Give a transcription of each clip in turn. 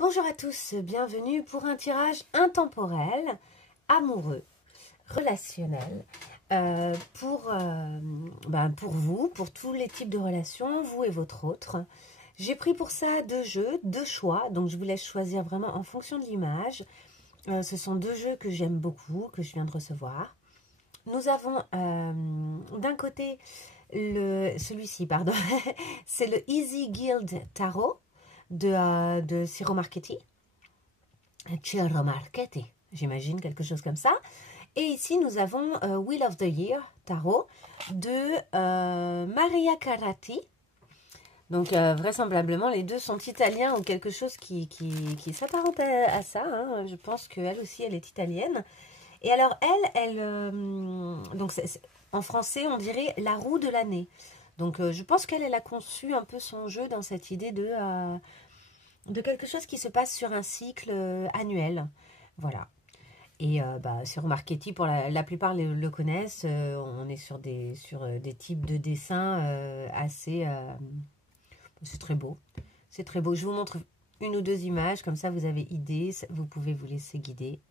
Bonjour à tous, bienvenue pour un tirage intemporel, amoureux, relationnel, pour vous, pour tous les types de relations, vous et votre autre. J'ai pris pour ça deux jeux, deux choix, donc je vous laisse choisir vraiment en fonction de l'image. Ce sont deux jeux que j'aime beaucoup, que je viens de recevoir. Nous avons d'un côté celui-ci, pardon, c'est le Easy Guild Tarot de Ciro Marchetti, j'imagine, quelque chose comme ça. Et ici, nous avons Wheel of the Year Tarot de Maria Carratti. Donc, vraisemblablement, les deux sont italiens ou quelque chose qui s'apparente à ça. Hein. Je pense qu'elle aussi, elle est italienne. Et alors, donc en français, on dirait la roue de l'année. Donc, je pense qu'elle a conçu un peu son jeu dans cette idée de quelque chose qui se passe sur un cycle annuel. Voilà. Et sur Marchetti, pour la plupart le connaissent. On est sur des types de dessins assez... c'est très beau. C'est très beau. Je vous montre une ou deux images. Comme ça, vous avez idée. Vous pouvez vous laisser guider.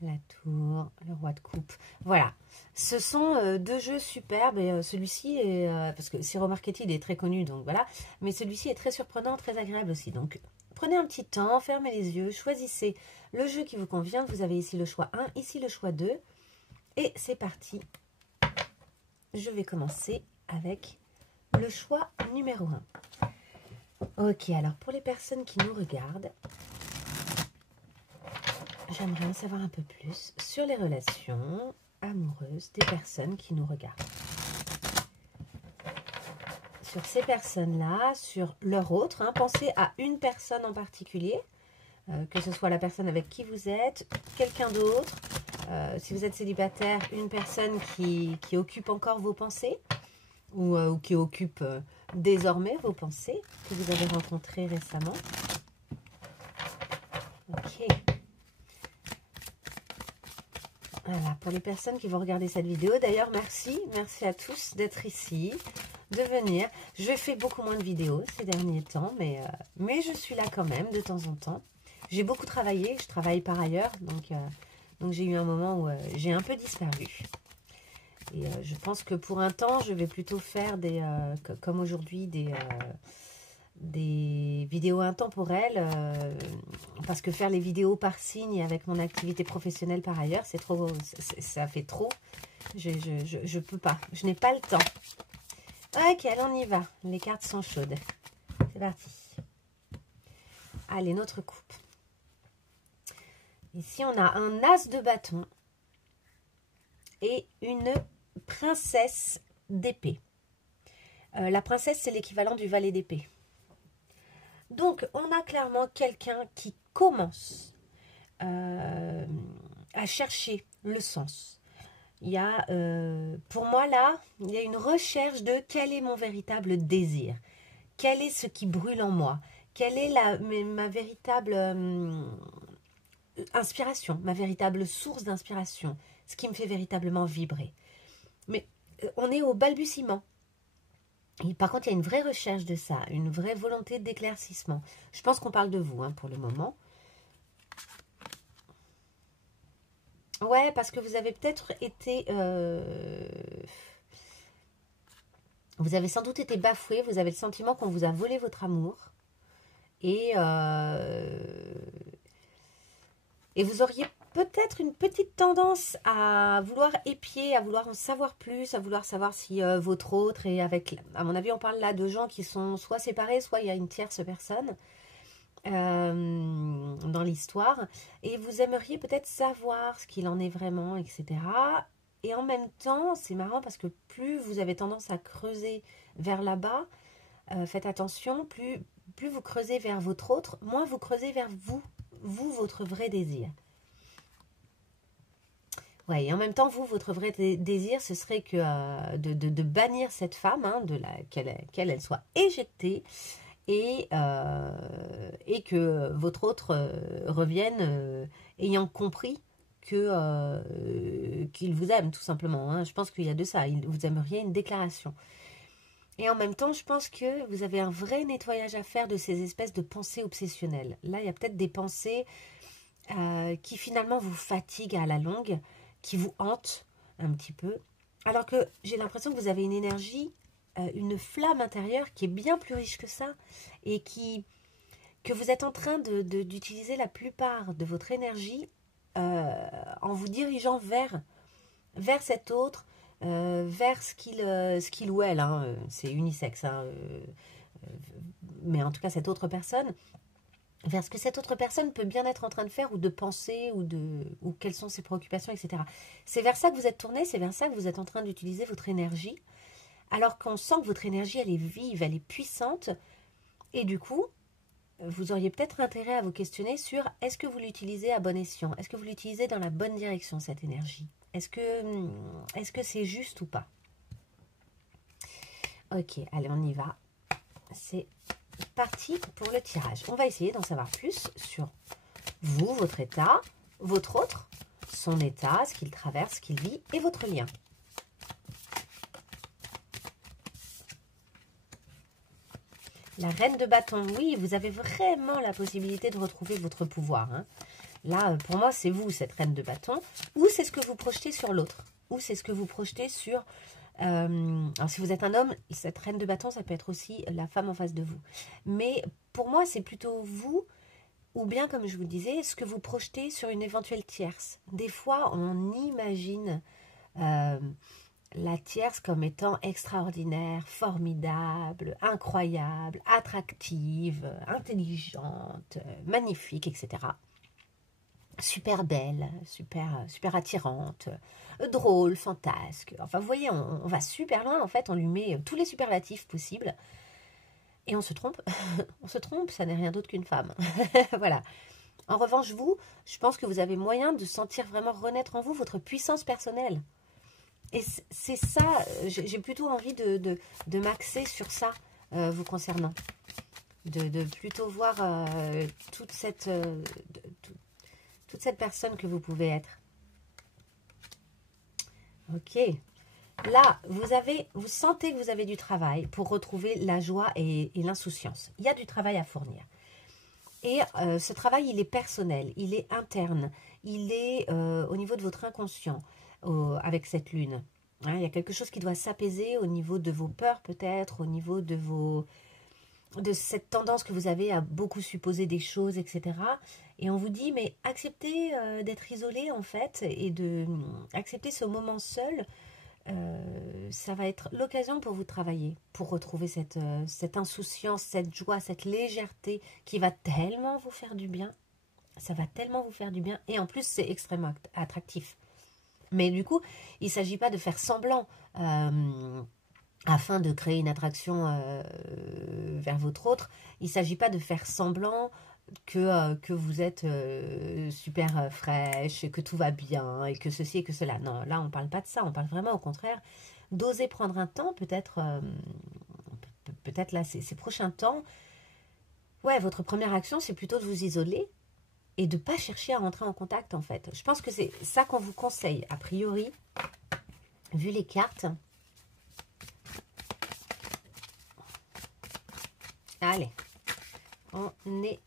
La tour, le roi de coupe. Voilà. Ce sont deux jeux superbes. Et celui-ci est... parce que Ciro Marchetti, il est très connu, donc voilà. Mais celui-ci est très surprenant, très agréable aussi. Donc, prenez un petit temps, fermez les yeux, choisissez le jeu qui vous convient. Vous avez ici le choix 1, ici le choix 2. Et c'est parti. Je vais commencer avec le choix numéro 1. Ok, alors pour les personnes qui nous regardent, j'aimerais en savoir un peu plus sur les relations amoureuses des personnes qui nous regardent. Sur ces personnes-là, sur leur autre, hein, pensez à une personne en particulier, que ce soit la personne avec qui vous êtes, quelqu'un d'autre. Si vous êtes célibataire, une personne qui occupe encore vos pensées ou qui occupe désormais vos pensées, que vous avez rencontré récemment. Ok. Voilà, pour les personnes qui vont regarder cette vidéo, d'ailleurs, merci à tous d'être ici, de venir. Je fais beaucoup moins de vidéos ces derniers temps, mais je suis là quand même de temps en temps. J'ai beaucoup travaillé, je travaille par ailleurs, donc j'ai eu un moment où j'ai un peu disparu. Et je pense que pour un temps, je vais plutôt faire comme aujourd'hui, des vidéos intemporelles, parce que faire les vidéos par signe avec mon activité professionnelle par ailleurs, c'est trop, ça fait trop. Je peux pas, je n'ai pas le temps. Ok, allez, on y va. Les cartes sont chaudes. C'est parti. Allez, notre coupe. Ici, on a un as de bâton et une princesse d'épée. La princesse, c'est l'équivalent du valet d'épée. Donc, on a clairement quelqu'un qui commence à chercher le sens. Il y a, pour moi là, il y a une recherche de quel est mon véritable désir. Quel est ce qui brûle en moi? Quelle est ma véritable inspiration, ma véritable source d'inspiration? Ce qui me fait véritablement vibrer. Mais on est au balbutiement. Et par contre, il y a une vraie recherche de ça, une vraie volonté d'éclaircissement. Je pense qu'on parle de vous hein, pour le moment. Ouais, parce que vous avez peut-être été... vous avez sans doute été bafoué, vous avez le sentiment qu'on vous a volé votre amour. Et vous auriez peut-être une petite tendance à vouloir épier, à vouloir en savoir plus, à vouloir savoir si votre autre est avec... À mon avis, on parle là de gens qui sont soit séparés, soit il y a une tierce personne dans l'histoire. Et vous aimeriez peut-être savoir ce qu'il en est vraiment, etc. Et en même temps, c'est marrant parce que plus vous avez tendance à creuser vers là-bas, faites attention, plus vous creusez vers votre autre, moins vous creusez vers vous, votre vrai désir. Ouais, et en même temps, votre vrai désir, ce serait que de bannir cette femme, hein, qu'elle soit éjectée, et que votre autre revienne ayant compris qu'il vous aime, tout simplement. Hein. Je pense qu'il y a de ça. Vous aimeriez une déclaration. Et en même temps, je pense que vous avez un vrai nettoyage à faire de ces espèces de pensées obsessionnelles. Là, il y a peut-être des pensées qui finalement vous fatiguent à la longue, qui vous hantent un petit peu. Alors que j'ai l'impression que vous avez une énergie, une flamme intérieure qui est bien plus riche que ça et que vous êtes en train d'utiliser la plupart de votre énergie en vous dirigeant vers cet autre, vers ce qu'il ou elle, hein, c'est unisexe, hein, mais en tout cas cette autre personne, vers ce que cette autre personne peut bien être en train de faire ou de penser ou quelles sont ses préoccupations, etc. C'est vers ça que vous êtes tourné, c'est vers ça que vous êtes en train d'utiliser votre énergie, alors qu'on sent que votre énergie, elle est vive, elle est puissante, et du coup, vous auriez peut-être intérêt à vous questionner sur est-ce que vous l'utilisez à bon escient? Est-ce que vous l'utilisez dans la bonne direction, cette énergie? Est-ce que c'est juste ou pas? Ok, allez, on y va. C'est parti pour le tirage. On va essayer d'en savoir plus sur vous, votre état, votre autre, son état, ce qu'il traverse, ce qu'il vit et votre lien. La reine de bâton, oui, vous avez vraiment la possibilité de retrouver votre pouvoir. Hein. Là, pour moi, c'est vous, cette reine de bâton. Ou c'est ce que vous projetez sur l'autre. Ou c'est ce que vous projetez sur... alors, si vous êtes un homme, cette reine de bâton, ça peut être aussi la femme en face de vous. Mais pour moi, c'est plutôt vous, ou bien, comme je vous disais, ce que vous projetez sur une éventuelle tierce. Des fois, on imagine... la tierce comme étant extraordinaire, formidable, incroyable, attractive, intelligente, magnifique, etc. Super belle, super attirante, drôle, fantasque. Enfin, vous voyez, on va super loin, en fait, on lui met tous les superlatifs possibles. Et on se trompe, on se trompe, ça n'est rien d'autre qu'une femme. Voilà. En revanche, vous, je pense que vous avez moyen de sentir vraiment renaître en vous votre puissance personnelle. Et c'est ça, j'ai plutôt envie de m'axer sur ça vous concernant. De plutôt voir toute cette personne que vous pouvez être. Ok. Là, vous sentez que vous avez du travail pour retrouver la joie et l'insouciance. Il y a du travail à fournir. Et ce travail, il est personnel, il est interne, il est au niveau de votre inconscient avec cette lune. Hein, il y a quelque chose qui doit s'apaiser au niveau de vos peurs peut-être, au niveau de cette tendance que vous avez à beaucoup supposer des choses, etc. Et on vous dit, mais acceptez d'être isolé en fait et accepter ce moment seul. Ça va être l'occasion pour vous de travailler, pour retrouver cette insouciance, cette joie, cette légèreté qui va tellement vous faire du bien. Ça va tellement vous faire du bien. Et en plus, c'est extrêmement attractif. Mais du coup, il ne s'agit pas de faire semblant afin de créer une attraction vers votre autre. Il ne s'agit pas de faire semblant que vous êtes super fraîche, que tout va bien et que ceci et que cela. Non, là, on ne parle pas de ça. On parle vraiment au contraire d'oser prendre un temps, peut-être là, ces prochains temps. Ouais, votre première action, c'est plutôt de vous isoler et de ne pas chercher à rentrer en contact, en fait. Je pense que c'est ça qu'on vous conseille, a priori, vu les cartes. Allez, on est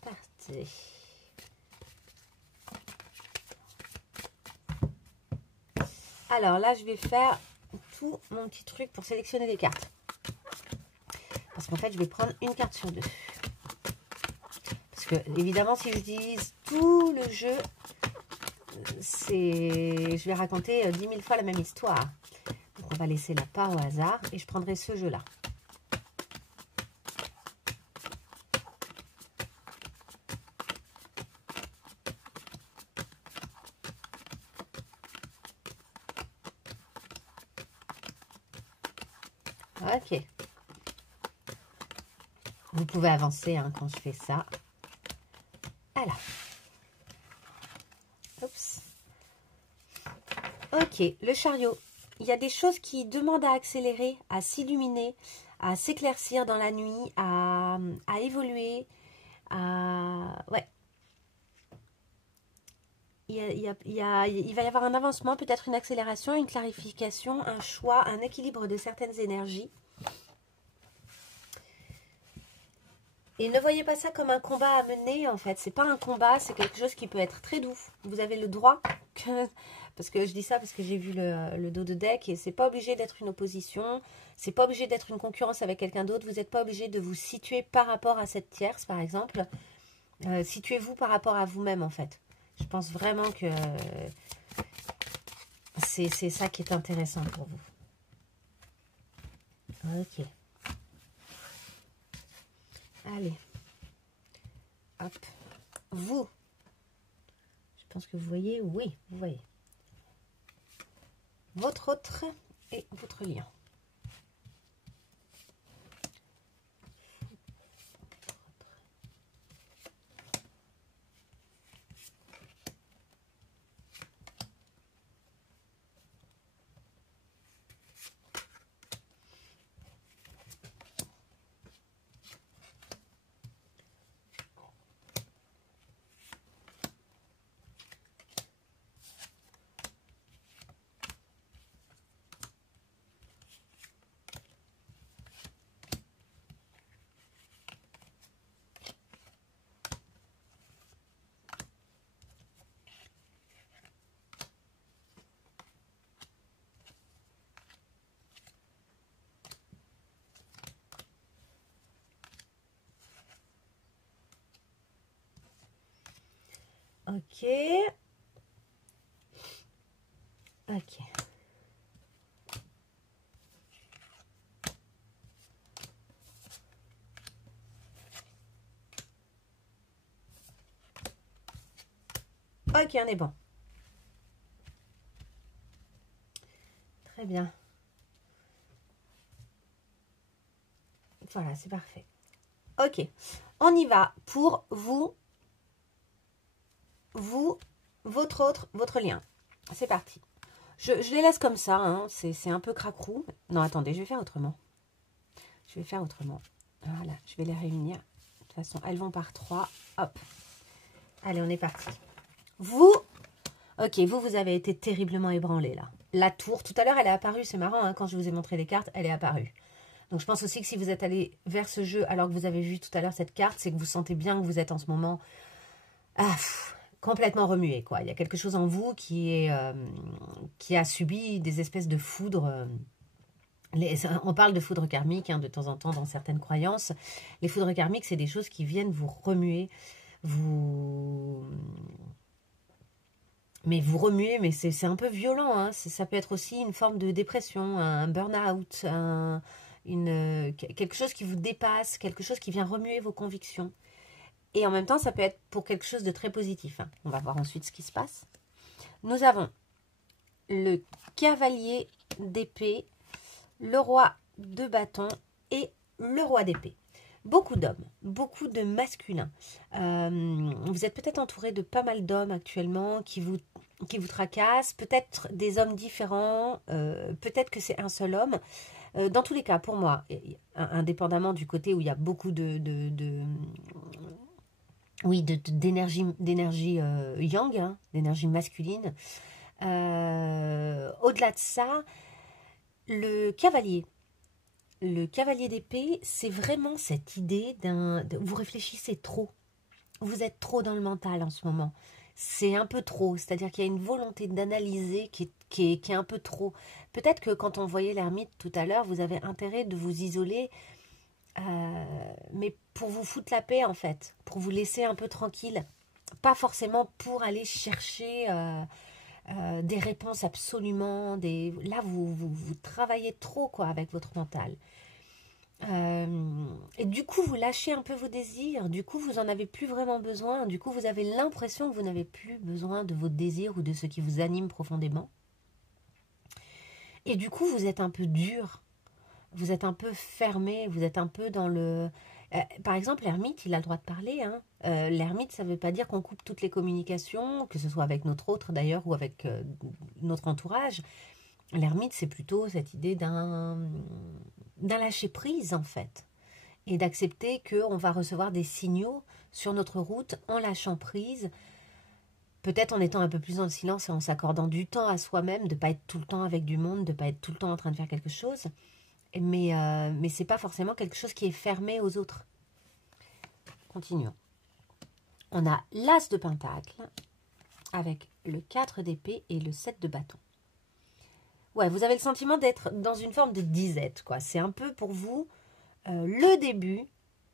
parti. Alors là, je vais faire tout mon petit truc pour sélectionner les cartes. Parce qu'en fait, je vais prendre une carte sur deux. Parce que, évidemment, si j'utilise tout le jeu, je vais raconter 10 000 fois la même histoire. Donc, on va laisser la part au hasard et je prendrai ce jeu-là. Ok. Vous pouvez avancer hein, quand je fais ça. Alors. Oups. Ok, le chariot. Il y a des choses qui demandent à accélérer, à s'illuminer, à s'éclaircir dans la nuit, à évoluer, à... Ouais. il va y avoir un avancement, peut-être une accélération, une clarification, un choix, un équilibre de certaines énergies. Et ne voyez pas ça comme un combat à mener, en fait. C'est pas un combat, c'est quelque chose qui peut être très doux. Vous avez le droit, parce que je dis ça parce que j'ai vu le dos de deck, et c'est pas obligé d'être une opposition, c'est pas obligé d'être une concurrence avec quelqu'un d'autre, vous n'êtes pas obligé de vous situer par rapport à cette tierce, par exemple. Situez-vous par rapport à vous-même, en fait. Je pense vraiment que c'est ça qui est intéressant pour vous. Ok. Allez. Hop. Vous. Je pense que vous voyez. Oui, vous voyez. Votre autre et votre lien. Ok. Ok. Ok, on est bon. Très bien. Voilà, c'est parfait. Ok. On y va pour vous, votre autre, votre lien. C'est parti. Je les laisse comme ça, hein. C'est un peu cracrou. Non, attendez, je vais faire autrement. Je vais faire autrement. Voilà, je vais les réunir. De toute façon, elles vont par 3. Hop. Allez, on est parti. Vous, ok, vous avez été terriblement ébranlé là. La tour, tout à l'heure, elle est apparue. C'est marrant, hein, quand je vous ai montré les cartes, elle est apparue. Donc, je pense aussi que si vous êtes allé vers ce jeu alors que vous avez vu tout à l'heure cette carte, c'est que vous sentez bien que vous êtes en ce moment complètement remué, quoi. Il y a quelque chose en vous qui a subi des espèces de foudre. On parle de foudre karmique, hein, de temps en temps dans certaines croyances. Les foudres karmiques, c'est des choses qui viennent vous remuer, mais vous remuez, mais c'est un peu violent, hein. Ça peut être aussi une forme de dépression, un burn-out, quelque chose qui vous dépasse, quelque chose qui vient remuer vos convictions. Et en même temps, ça peut être pour quelque chose de très positif, hein. On va voir ensuite ce qui se passe. Nous avons le cavalier d'épée, le roi de bâton et le roi d'épée. Beaucoup d'hommes, beaucoup de masculins. Vous êtes peut-être entouré de pas mal d'hommes actuellement qui vous tracassent, peut-être des hommes différents, peut-être que c'est un seul homme. Dans tous les cas, pour moi, indépendamment du côté où il y a beaucoup d'énergie yang, hein, d'énergie masculine, au-delà de ça, le cavalier d'épée, c'est vraiment cette idée vous réfléchissez trop. Vous êtes trop dans le mental en ce moment. C'est un peu trop, c'est-à-dire qu'il y a une volonté d'analyser qui est un peu trop. Peut-être que quand on voyait l'ermite tout à l'heure, vous avez intérêt de vous isoler, mais pour vous foutre la paix en fait, pour vous laisser un peu tranquille. Pas forcément pour aller chercher des réponses absolument. Là, vous travaillez trop quoi avec votre mental. Et du coup, vous lâchez un peu vos désirs. Du coup, vous n'en avez plus vraiment besoin. Du coup, vous avez l'impression que vous n'avez plus besoin de vos désirs ou de ce qui vous anime profondément. Et du coup, vous êtes un peu dur. Vous êtes un peu fermé. Vous êtes un peu dans le... par exemple, l'ermite, il a le droit de parler. Hein. L'ermite, ça ne veut pas dire qu'on coupe toutes les communications, que ce soit avec notre autre d'ailleurs ou avec notre entourage. L'ermite, c'est plutôt cette idée d'un lâcher prise en fait, et d'accepter qu'on va recevoir des signaux sur notre route en lâchant prise, peut-être en étant un peu plus dans le silence et en s'accordant du temps à soi-même, de ne pas être tout le temps avec du monde, de ne pas être tout le temps en train de faire quelque chose. Mais ce n'est pas forcément quelque chose qui est fermé aux autres. Continuons. On a l'As de Pentacle avec le 4 d'épée et le 7 de bâton. Ouais, vous avez le sentiment d'être dans une forme de disette, quoi. C'est un peu pour vous le début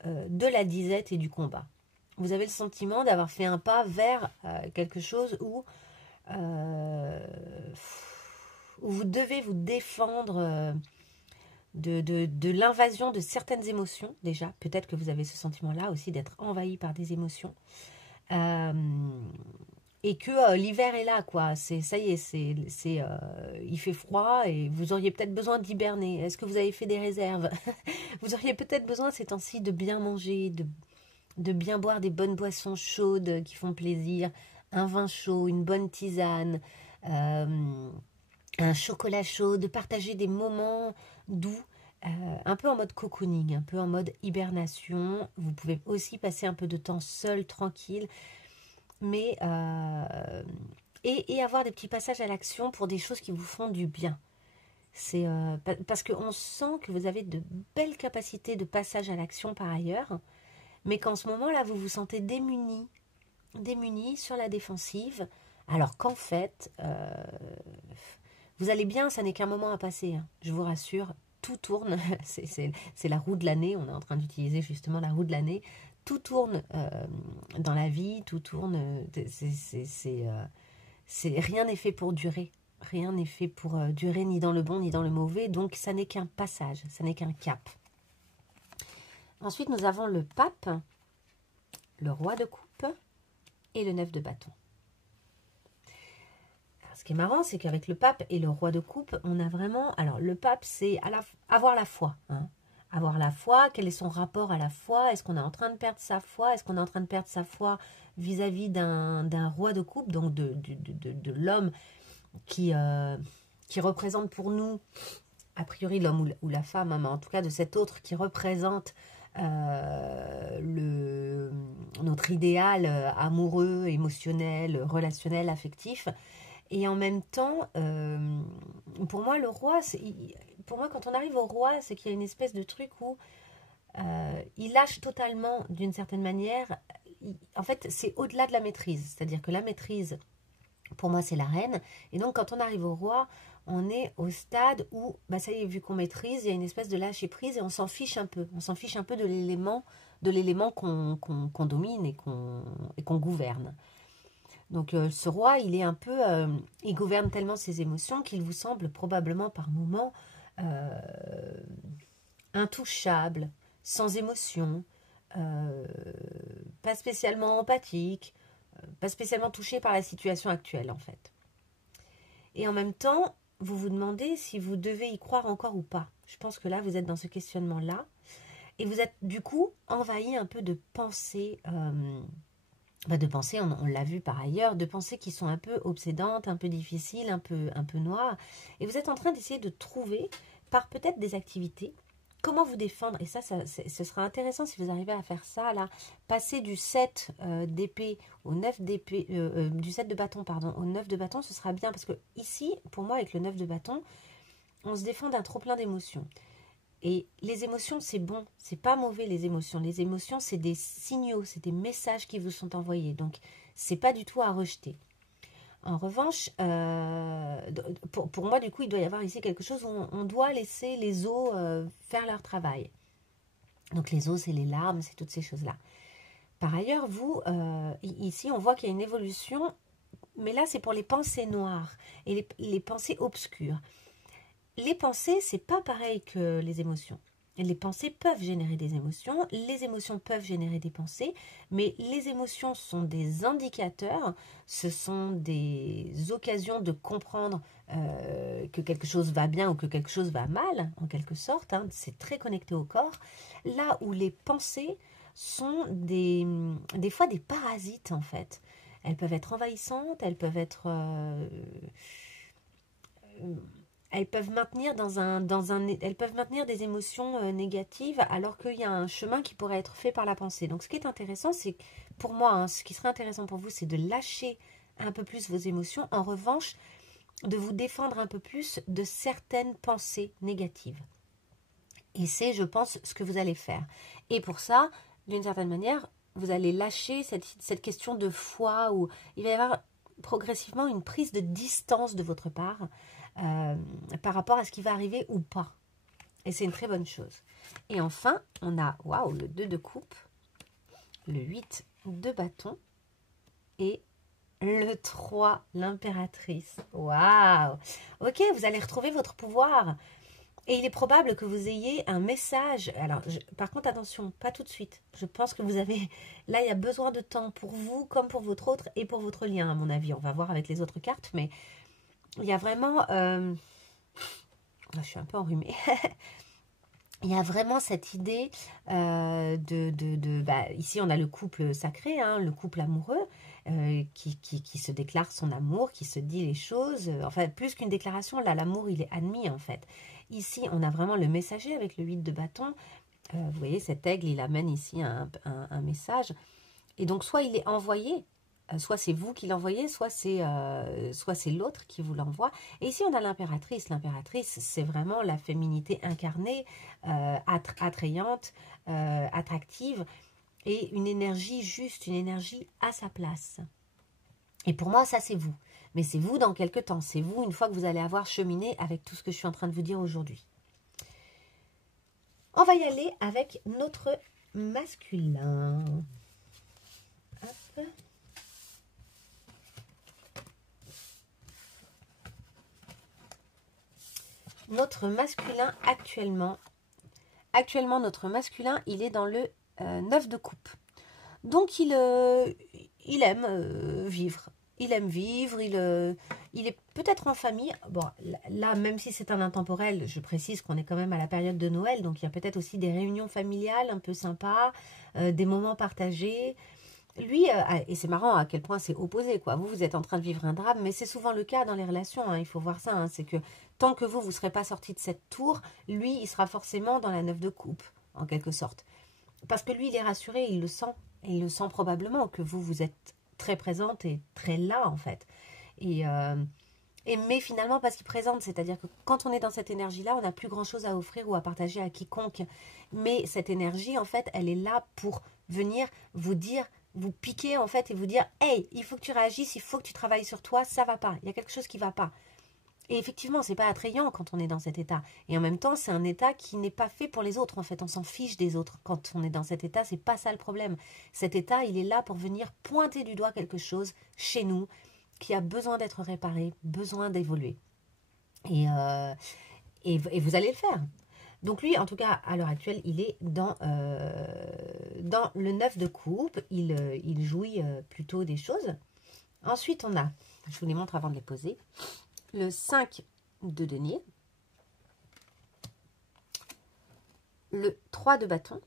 de la disette et du combat. Vous avez le sentiment d'avoir fait un pas vers quelque chose où vous devez vous défendre de l'invasion de certaines émotions, déjà. Peut-être que vous avez ce sentiment-là aussi d'être envahi par des émotions. Et que l'hiver est là, quoi. Ça y est, il fait froid et vous auriez peut-être besoin d'hiberner. Est-ce que vous avez fait des réserves? Vous auriez peut-être besoin ces temps-ci de bien manger, de bien boire des bonnes boissons chaudes qui font plaisir, un vin chaud, une bonne tisane, un chocolat chaud, de partager des moments doux, un peu en mode cocooning, un peu en mode hibernation. Vous pouvez aussi passer un peu de temps seul, tranquille, mais et avoir des petits passages à l'action pour des choses qui vous font du bien. C'est parce qu'on sent que vous avez de belles capacités de passage à l'action par ailleurs, mais qu'en ce moment-là, vous vous sentez démunis sur la défensive, alors qu'en fait, vous allez bien, ça n'est qu'un moment à passer, hein, je vous rassure, tout tourne, c'est la roue de l'année, on est en train d'utiliser justement la roue de l'année, tout tourne dans la vie, tout tourne, rien n'est fait pour durer. Rien n'est fait pour durer ni dans le bon ni dans le mauvais, donc ça n'est qu'un passage, ça n'est qu'un cap. Ensuite, nous avons le pape, le roi de coupe et le 9 de bâton. Alors, ce qui est marrant, c'est qu'avec le pape et le roi de coupe, on a vraiment... Alors, le pape, c'est avoir la foi. Hein. Avoir la foi, quel est son rapport à la foi? Est-ce qu'on est en train de perdre sa foi? Est-ce qu'on est en train de perdre sa foi vis-à-vis d'un roi de coupe, donc de l'homme qui représente pour nous, a priori l'homme ou la femme, hein, mais en tout cas de cet autre qui représente notre idéal amoureux, émotionnel, relationnel, affectif. Et en même temps, pour moi, le roi, pour moi, quand on arrive au roi, c'est qu'il y a une espèce de truc où il lâche totalement, d'une certaine manière. En fait, c'est au-delà de la maîtrise. C'est-à-dire que la maîtrise, pour moi, c'est la reine. Et donc, quand on arrive au roi, on est au stade où, bah, ça y est, vu qu'on maîtrise, il y a une espèce de lâcher prise et on s'en fiche un peu. On s'en fiche un peu de l'élément qu'on domine et qu'on gouverne. Donc, ce roi, il est un peu... il gouverne tellement ses émotions qu'il vous semble probablement par moments intouchable, sans émotion, pas spécialement empathique, pas spécialement touché par la situation actuelle en fait. Et en même temps, vous vous demandez si vous devez y croire encore ou pas. Je pense que là, vous êtes dans ce questionnement-là. Et vous êtes du coup envahi un peu de pensées, on l'a vu par ailleurs, de pensées qui sont un peu obsédantes, un peu difficiles, un peu noires. Et vous êtes en train d'essayer de trouver, par peut-être des activités, comment vous défendre. Et ça ce sera intéressant si vous arrivez à faire ça, là. Passer du 7 d'épée au 9 d'épée, du 7 de bâton, pardon, au 9 de bâton, ce sera bien. Parce que ici, pour moi, avec le 9 de bâton, on se défend d'un trop-plein d'émotions. Et les émotions, c'est bon. C'est pas mauvais, les émotions. Les émotions, c'est des signaux, c'est des messages qui vous sont envoyés. Donc, c'est pas du tout à rejeter. En revanche, pour moi, du coup, il doit y avoir ici quelque chose où on doit laisser les os faire leur travail. Donc, les os, c'est les larmes, c'est toutes ces choses-là. Par ailleurs, vous, ici, on voit qu'il y a une évolution, mais là, c'est pour les pensées noires et les pensées obscures. Les pensées, c'est pas pareil que les émotions. Les pensées peuvent générer des émotions, les émotions peuvent générer des pensées, mais les émotions sont des indicateurs, ce sont des occasions de comprendre que quelque chose va bien ou que quelque chose va mal, en quelque sorte, hein, c'est très connecté au corps, là où les pensées sont des fois des parasites en fait. Elles peuvent être envahissantes, elles peuvent être... elles peuvent maintenir elles peuvent maintenir des émotions négatives alors qu'il y a un chemin qui pourrait être fait par la pensée. Donc ce qui est intéressant, c'est pour moi, hein, ce qui serait intéressant pour vous, c'est de lâcher un peu plus vos émotions. En revanche, de vous défendre un peu plus de certaines pensées négatives. Et c'est, je pense, ce que vous allez faire. Et pour ça, d'une certaine manière, vous allez lâcher cette question de foi où il va y avoir progressivement une prise de distance de votre part par rapport à ce qui va arriver ou pas. Et c'est une très bonne chose. Et enfin, on a, waouh, le 2 de coupe, le 8 de bâton et le 3, l'impératrice. Waouh! Ok, vous allez retrouver votre pouvoir. Et il est probable que vous ayez un message. Alors, par contre, attention, pas tout de suite. Je pense que vous avez... Là, il y a besoin de temps pour vous, comme pour votre autre et pour votre lien, à mon avis. On va voir avec les autres cartes, mais il y a vraiment... Je suis un peu enrhumée. Il y a vraiment cette idée ici, on a le couple sacré, hein, le couple amoureux, qui se déclare son amour, qui se dit les choses. Enfin, plus qu'une déclaration, là, l'amour, il est admis, en fait. Ici, on a vraiment le messager avec le 8 de bâton. Vous voyez, cet aigle, il amène ici un message. Et donc, soit il est envoyé, soit c'est vous qui l'envoyez, soit c'est l'autre qui vous l'envoie. Et ici, on a l'impératrice. L'impératrice, c'est vraiment la féminité incarnée, attrayante, attractive, et une énergie juste, une énergie à sa place. Et pour moi, ça, c'est vous. Mais c'est vous dans quelques temps. C'est vous une fois que vous allez avoir cheminé avec tout ce que je suis en train de vous dire aujourd'hui. On va y aller avec notre masculin. Hop. Notre masculin actuellement, notre masculin, il est dans le 9 de coupe. Donc, il aime vivre. Il aime vivre, il est peut-être en famille. Bon, là, même si c'est un intemporel, je précise qu'on est quand même à la période de Noël, donc il y a peut-être aussi des réunions familiales un peu sympas, des moments partagés. Lui, et c'est marrant à quel point c'est opposé, quoi. Vous êtes en train de vivre un drame, mais c'est souvent le cas dans les relations, hein, il faut voir ça, hein, c'est que tant que vous ne serez pas sorti de cette tour, lui, il sera forcément dans la 9 de coupe, en quelque sorte. Parce que lui, il est rassuré, il le sent, et il le sent probablement que vous êtes très présente et très là, en fait. Mais finalement, parce qu'il présente, c'est-à-dire que quand on est dans cette énergie-là, on n'a plus grand-chose à offrir ou à partager à quiconque. Mais cette énergie, en fait, elle est là pour venir vous dire, vous piquer, en fait, et vous dire « Hey, il faut que tu réagisses, il faut que tu travailles sur toi, ça va pas, il y a quelque chose qui va pas. » Et effectivement, c'est pas attrayant quand on est dans cet état. Et en même temps, c'est un état qui n'est pas fait pour les autres, en fait. On s'en fiche des autres quand on est dans cet état, c'est pas ça le problème. Cet état, il est là pour venir pointer du doigt quelque chose chez nous, qui a besoin d'être réparé, besoin d'évoluer. Et vous allez le faire. Donc lui, en tout cas, à l'heure actuelle, il est dans le 9 de coupe. Il jouit plutôt des choses. Ensuite, on a, je vous les montre avant de les poser, le 5 de denier, le 3 de bâton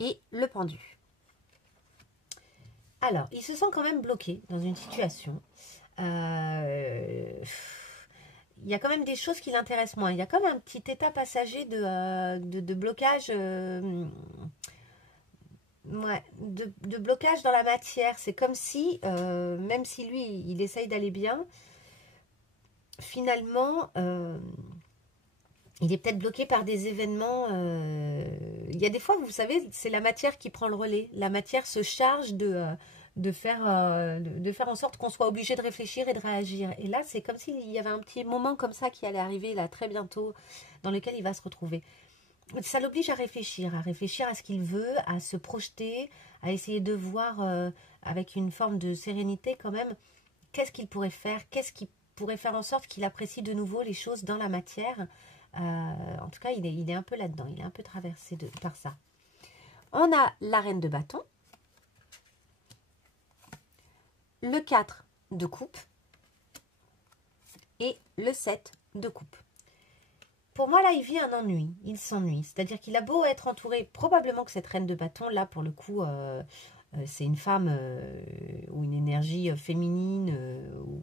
et le pendu. Alors, il se sent quand même bloqué dans une situation. Il y a quand même des choses qui l'intéressent moins. Il y a comme un petit état passager de blocage, de blocage dans la matière. C'est comme si, même si lui, il essaye d'aller bien, finalement, il est peut-être bloqué par des événements. Il y a des fois, vous savez, c'est la matière qui prend le relais. La matière se charge de faire en sorte qu'on soit obligé de réfléchir et de réagir. Et là, c'est comme s'il y avait un petit moment comme ça qui allait arriver là très bientôt, dans lequel il va se retrouver. Ça l'oblige à réfléchir à ce qu'il veut, à se projeter, à essayer de voir avec une forme de sérénité quand même, qu'est-ce qu'il pourrait faire, qu'est-ce qui pourrait faire en sorte qu'il apprécie de nouveau les choses dans la matière. En tout cas, il est un peu là-dedans, il est un peu traversé par ça. On a la reine de bâton, le 4 de coupe et le 7 de coupe. Pour moi, là, il vit un ennui, il s'ennuie. C'est-à-dire qu'il a beau être entouré, probablement que cette reine de bâton, là, pour le coup, c'est une femme ou une énergie féminine ou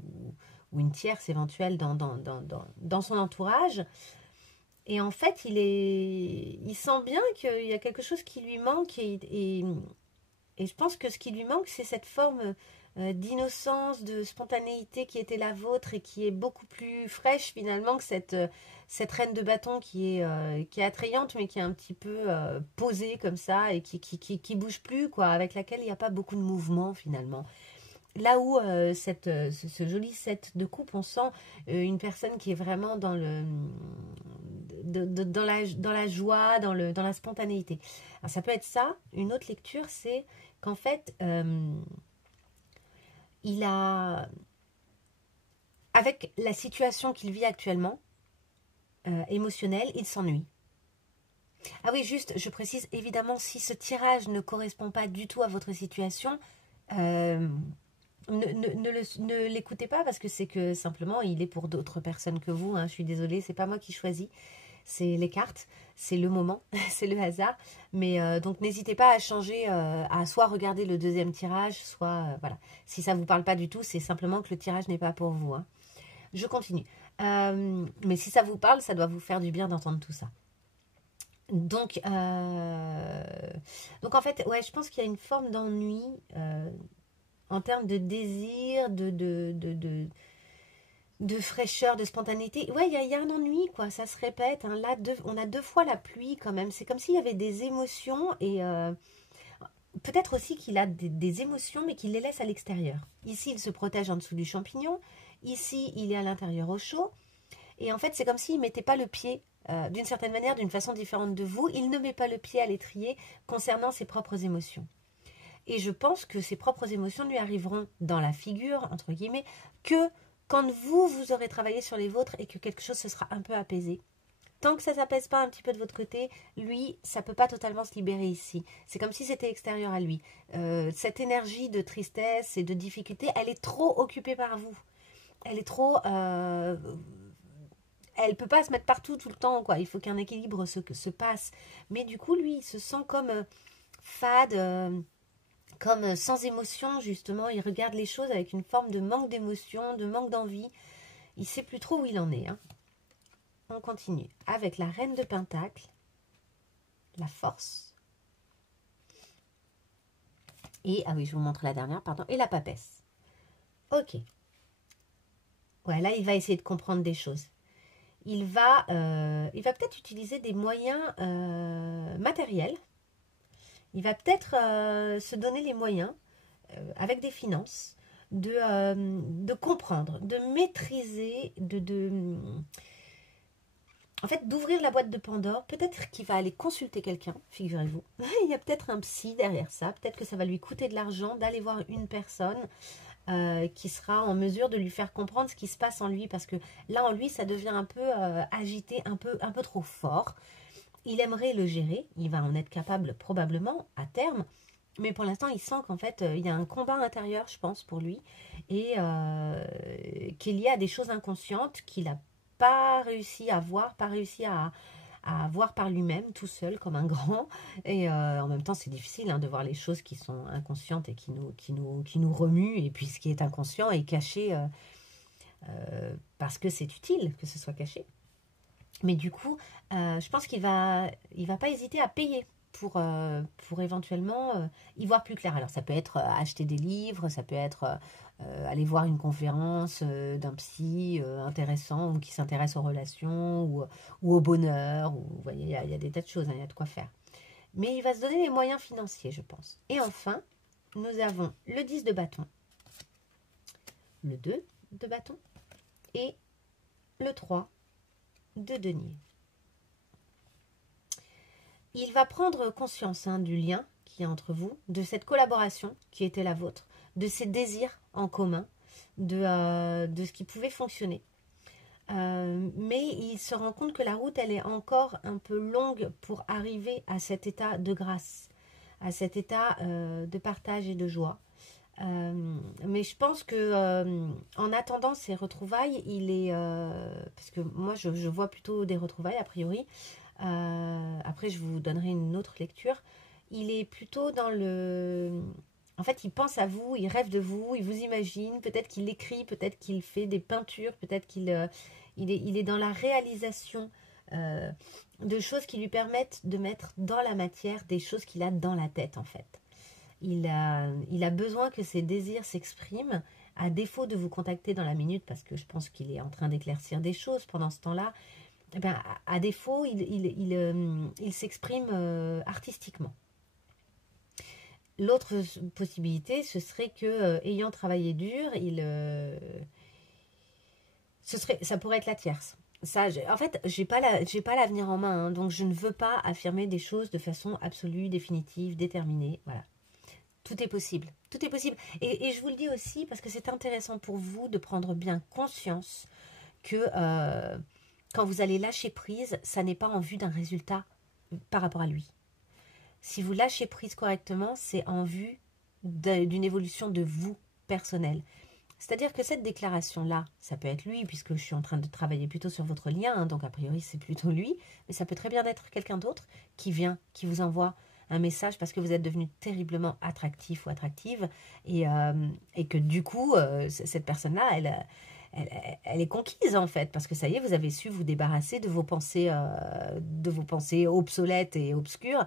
une tierce éventuelle dans son entourage. Et en fait, il sent bien qu'il y a quelque chose qui lui manque et Et je pense que ce qui lui manque, c'est cette forme d'innocence, de spontanéité qui était la vôtre et qui est beaucoup plus fraîche finalement que cette reine de bâton qui est attrayante mais qui est un petit peu posée comme ça et qui bouge plus, quoi, avec laquelle il n'y a pas beaucoup de mouvement finalement. Là où ce joli set de coupe, on sent une personne qui est vraiment dans dans la joie, dans la spontanéité. Alors ça peut être ça. Une autre lecture, c'est qu'en fait, il a, avec la situation qu'il vit actuellement, émotionnelle, il s'ennuie. Ah oui, juste, je précise, évidemment, si ce tirage ne correspond pas du tout à votre situation, ne l'écoutez pas parce que c'est que simplement il est pour d'autres personnes que vous, hein. Je suis désolée, c'est pas moi qui choisis, c'est les cartes, c'est le moment, c'est le hasard. Mais donc n'hésitez pas à changer, à soit regarder le deuxième tirage, soit voilà. Si ça vous parle pas du tout, c'est simplement que le tirage n'est pas pour vous, hein. Je continue. Mais si ça vous parle, ça doit vous faire du bien d'entendre tout ça. Donc en fait, ouais, je pense qu'il y a une forme d'ennui en termes de désir, de fraîcheur, de spontanéité. Ouais, il y a un ennui, quoi, ça se répète, hein. Là, on a 2 fois la pluie quand même. C'est comme s'il y avait des émotions et peut-être aussi qu'il a des émotions, mais qu'il les laisse à l'extérieur. Ici, il se protège en dessous du champignon. Ici, il est à l'intérieur au chaud. Et en fait, c'est comme s'il ne mettait pas le pied, d'une certaine manière, d'une façon différente de vous. Il ne met pas le pied à l'étrier concernant ses propres émotions. Et je pense que ses propres émotions lui arriveront dans la figure, entre guillemets, que quand vous aurez travaillé sur les vôtres et que quelque chose se sera un peu apaisé. Tant que ça ne s'apaise pas un petit peu de votre côté, lui, ça ne peut pas totalement se libérer ici. C'est comme si c'était extérieur à lui. Cette énergie de tristesse et de difficulté, elle est trop occupée par vous. Elle est trop... elle ne peut pas se mettre partout tout le temps, quoi. Il faut qu'un équilibre se passe. Mais du coup, lui, il se sent comme fade... comme sans émotion, justement. Il regarde les choses avec une forme de manque d'émotion, de manque d'envie. Il ne sait plus trop où il en est, hein. On continue avec la reine de Pentacle, la force. Et, ah oui, je vous montre la dernière, pardon. Et la papesse. Ok. Ouais, là, il va essayer de comprendre des choses. Il va peut-être utiliser des moyens matériels. Il va peut-être se donner les moyens, avec des finances, de comprendre, de maîtriser, en fait, d'ouvrir la boîte de Pandore. Peut-être qu'il va aller consulter quelqu'un, figurez-vous. Il y a peut-être un psy derrière ça. Peut-être que ça va lui coûter de l'argent d'aller voir une personne qui sera en mesure de lui faire comprendre ce qui se passe en lui. Parce que là, en lui, ça devient un peu agité, un peu trop fort. Il aimerait le gérer. Il va en être capable probablement à terme. Mais pour l'instant, il sent qu'en fait, il y a un combat intérieur, je pense, pour lui. Et qu'il y a des choses inconscientes qu'il n'a pas réussi à voir, pas réussi à voir par lui-même, tout seul, comme un grand. Et en même temps, c'est difficile, hein, de voir les choses qui sont inconscientes et qui nous remuent. Et puis, ce qui est inconscient est caché parce que c'est utile que ce soit caché. Mais du coup, je pense qu'il va pas hésiter à payer pour éventuellement y voir plus clair. Alors ça peut être acheter des livres, ça peut être aller voir une conférence d'un psy intéressant ou qui s'intéresse aux relations ou au bonheur. Ou, vous voyez, il y a des tas de choses, hein, il y a de quoi faire. Mais il va se donner les moyens financiers, je pense. Et enfin, nous avons le 10 de bâton, le 2 de bâton et le 3 de denier. Il va prendre conscience, hein, du lien qui est entre vous, de cette collaboration qui était la vôtre, de ces désirs en commun, de ce qui pouvait fonctionner. Mais il se rend compte que la route, elle est encore un peu longue pour arriver à cet état de grâce, à cet état de partage et de joie. Mais je pense que en attendant ces retrouvailles, il est... parce que moi, je vois plutôt des retrouvailles, a priori. Après, je vous donnerai une autre lecture. Il est plutôt dans le... En fait, il pense à vous, il rêve de vous, il vous imagine. Peut-être qu'il écrit, peut-être qu'il fait des peintures, peut-être qu'il il est dans la réalisation de choses qui lui permettent de mettre dans la matière des choses qu'il a dans la tête, en fait. il a besoin que ses désirs s'expriment, à défaut de vous contacter dans la minute, parce que je pense qu'il est en train d'éclaircir des choses pendant ce temps-là. Eh bien, à défaut, il s'exprime artistiquement. L'autre possibilité, ce serait que, ayant travaillé dur, ça pourrait être la tierce. Ça, en fait, j'ai pas l'avenir en main, hein, donc je ne veux pas affirmer des choses de façon absolue, définitive, déterminée. Voilà. Tout est possible. Tout est possible. Et je vous le dis aussi parce que c'est intéressant pour vous de prendre bien conscience que quand vous allez lâcher prise, ça n'est pas en vue d'un résultat par rapport à lui. Si vous lâchez prise correctement, c'est en vue d'une évolution de vous personnelle. C'est-à-dire que cette déclaration-là, ça peut être lui, puisque je suis en train de travailler plutôt sur votre lien, hein, donc a priori c'est plutôt lui, mais ça peut très bien être quelqu'un d'autre qui vient, qui vous envoie un message parce que vous êtes devenu terriblement attractif ou attractive, et que du coup, cette personne-là, elle est conquise en fait, parce que ça y est, vous avez su vous débarrasser de vos pensées obsolètes et obscures,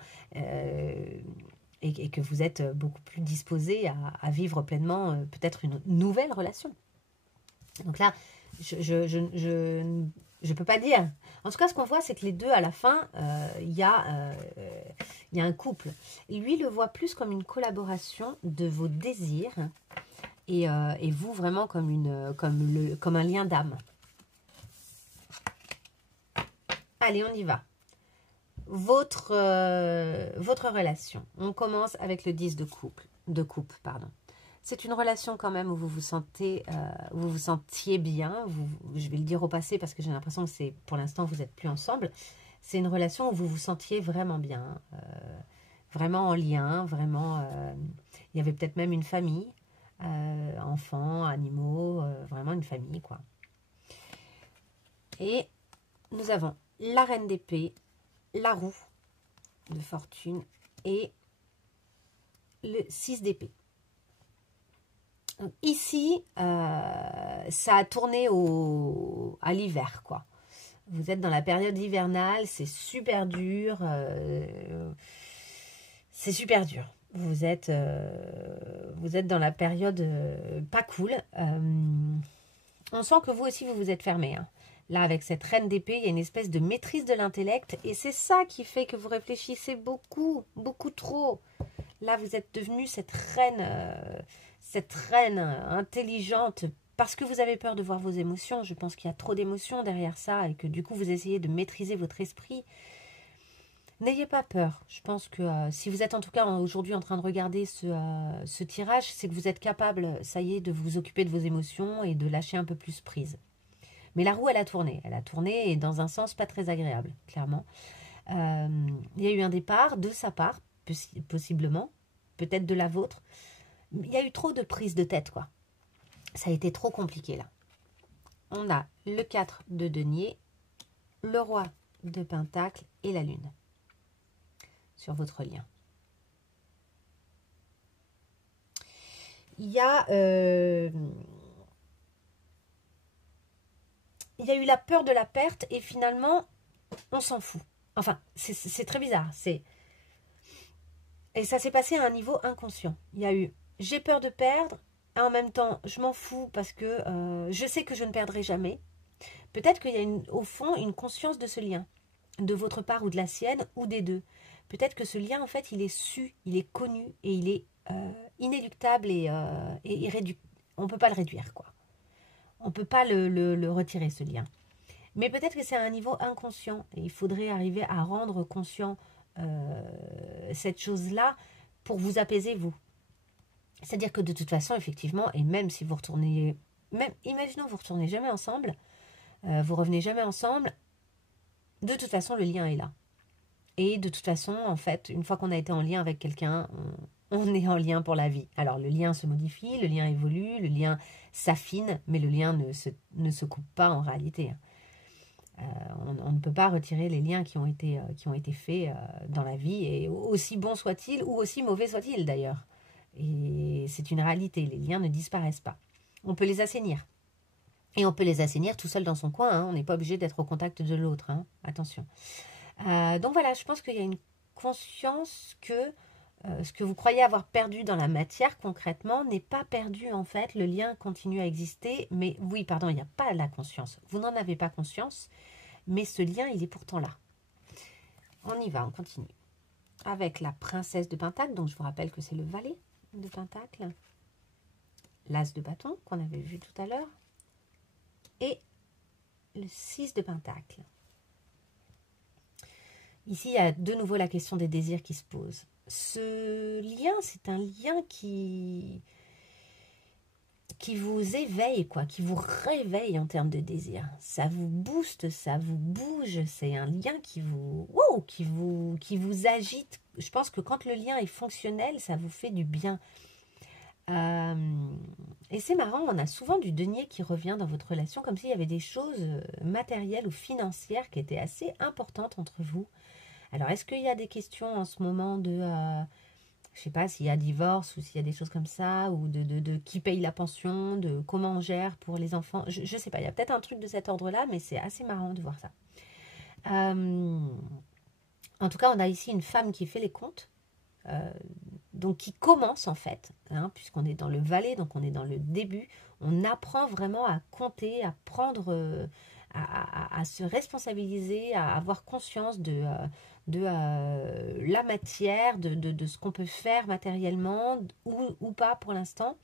et que vous êtes beaucoup plus disposé à vivre pleinement peut-être une nouvelle relation. Donc là, je peux pas dire. En tout cas, ce qu'on voit, c'est que les deux, à la fin, il y a un couple. Lui le voit plus comme une collaboration de vos désirs et vous vraiment comme un lien d'âme. Allez, on y va. Votre relation. On commence avec le 10 de coupe, pardon. C'est une relation quand même où vous vous sentiez bien. Je vais le dire au passé parce que j'ai l'impression que pour l'instant vous n'êtes plus ensemble. C'est une relation où vous vous sentiez vraiment bien, vraiment en lien, vraiment. Il y avait peut-être même une famille, enfants, animaux, vraiment une famille quoi. Et nous avons la reine d'épée, la roue de fortune et le 6 d'épée. Ici, ça a tourné à l'hiver, quoi. Vous êtes dans la période hivernale, c'est super dur. C'est super dur. Vous êtes dans la période pas cool. On sent que vous aussi, vous vous êtes fermé, hein. Là, avec cette reine d'épée, il y a une espèce de maîtrise de l'intellect. Et c'est ça qui fait que vous réfléchissez beaucoup, beaucoup trop. Là, vous êtes devenue cette reine intelligente parce que vous avez peur de voir vos émotions. Je pense qu'il y a trop d'émotions derrière ça et que du coup, vous essayez de maîtriser votre esprit. N'ayez pas peur. Je pense que si vous êtes en tout cas aujourd'hui en train de regarder ce tirage, c'est que vous êtes capable, ça y est, de vous occuper de vos émotions et de lâcher un peu plus prise. Mais la roue, elle a tourné. Elle a tourné et dans un sens pas très agréable, clairement. Il y a eu un départ de sa part, possiblement, peut-être de la vôtre. Il y a eu trop de prise de tête, quoi. Ça a été trop compliqué, là. On a le 4 de denier, le roi de pentacle et la lune sur votre lien. Il y a eu la peur de la perte et finalement, on s'en fout. Enfin, c'est très bizarre. Et ça s'est passé à un niveau inconscient. Il y a eu j'ai peur de perdre, et en même temps, je m'en fous parce que je sais que je ne perdrai jamais. Peut-être qu'il y a au fond une conscience de ce lien, de votre part ou de la sienne, ou des deux. Peut-être que ce lien, en fait, il est su, il est connu et il est inéluctable et on ne peut pas le réduire, quoi. On ne peut pas le retirer, ce lien. Mais peut-être que c'est à un niveau inconscient. Et il faudrait arriver à rendre conscient cette chose-là pour vous apaiser, vous. C'est-à-dire que de toute façon, effectivement, et même si vous retournez... imaginons vous ne retournez jamais ensemble, vous revenez jamais ensemble, de toute façon, le lien est là. Et de toute façon, en fait, une fois qu'on a été en lien avec quelqu'un, on est en lien pour la vie. Alors, le lien se modifie, le lien évolue, le lien s'affine, mais le lien ne se coupe pas en réalité. On ne peut pas retirer les liens qui ont été faits dans la vie, et aussi bons soient-ils, ou aussi mauvais soient-ils d'ailleurs. Et c'est une réalité, les liens ne disparaissent pas. On peut les assainir. Et on peut les assainir tout seul dans son coin, hein. On n'est pas obligé d'être au contact de l'autre, hein. Attention. Donc voilà, je pense qu'il y a une conscience que ce que vous croyez avoir perdu dans la matière concrètement n'est pas perdu en fait. Le lien continue à exister. Mais oui, pardon, il n'y a pas la conscience. Vous n'en avez pas conscience, mais ce lien, il est pourtant là. On y va, on continue. Avec la princesse de Pentacle, donc je vous rappelle que c'est le valet de Pentacle. L'as de bâton qu'on avait vu tout à l'heure. Et le 6 de Pentacle. Ici, il y a de nouveau la question des désirs qui se pose. Ce lien, c'est un lien qui vous éveille, quoi, qui vous réveille en termes de désir. Ça vous booste, ça vous bouge. C'est un lien qui vous agite. Je pense que quand le lien est fonctionnel, ça vous fait du bien. Et c'est marrant, on a souvent du denier qui revient dans votre relation, comme s'il y avait des choses matérielles ou financières qui étaient assez importantes entre vous. Alors, est-ce qu'il y a des questions en ce moment de, je sais pas, s'il y a divorce ou s'il y a des choses comme ça, ou de qui paye la pension, de comment on gère pour les enfants. Je sais pas, il y a peut-être un truc de cet ordre-là, mais c'est assez marrant de voir ça. En tout cas, on a ici une femme qui fait les comptes. Donc qui commence en fait, hein, puisqu'on est dans le valet, donc on est dans le début, on apprend vraiment à compter, à prendre, à se responsabiliser, à avoir conscience de la matière, de ce qu'on peut faire matériellement ou pas pour l'instant,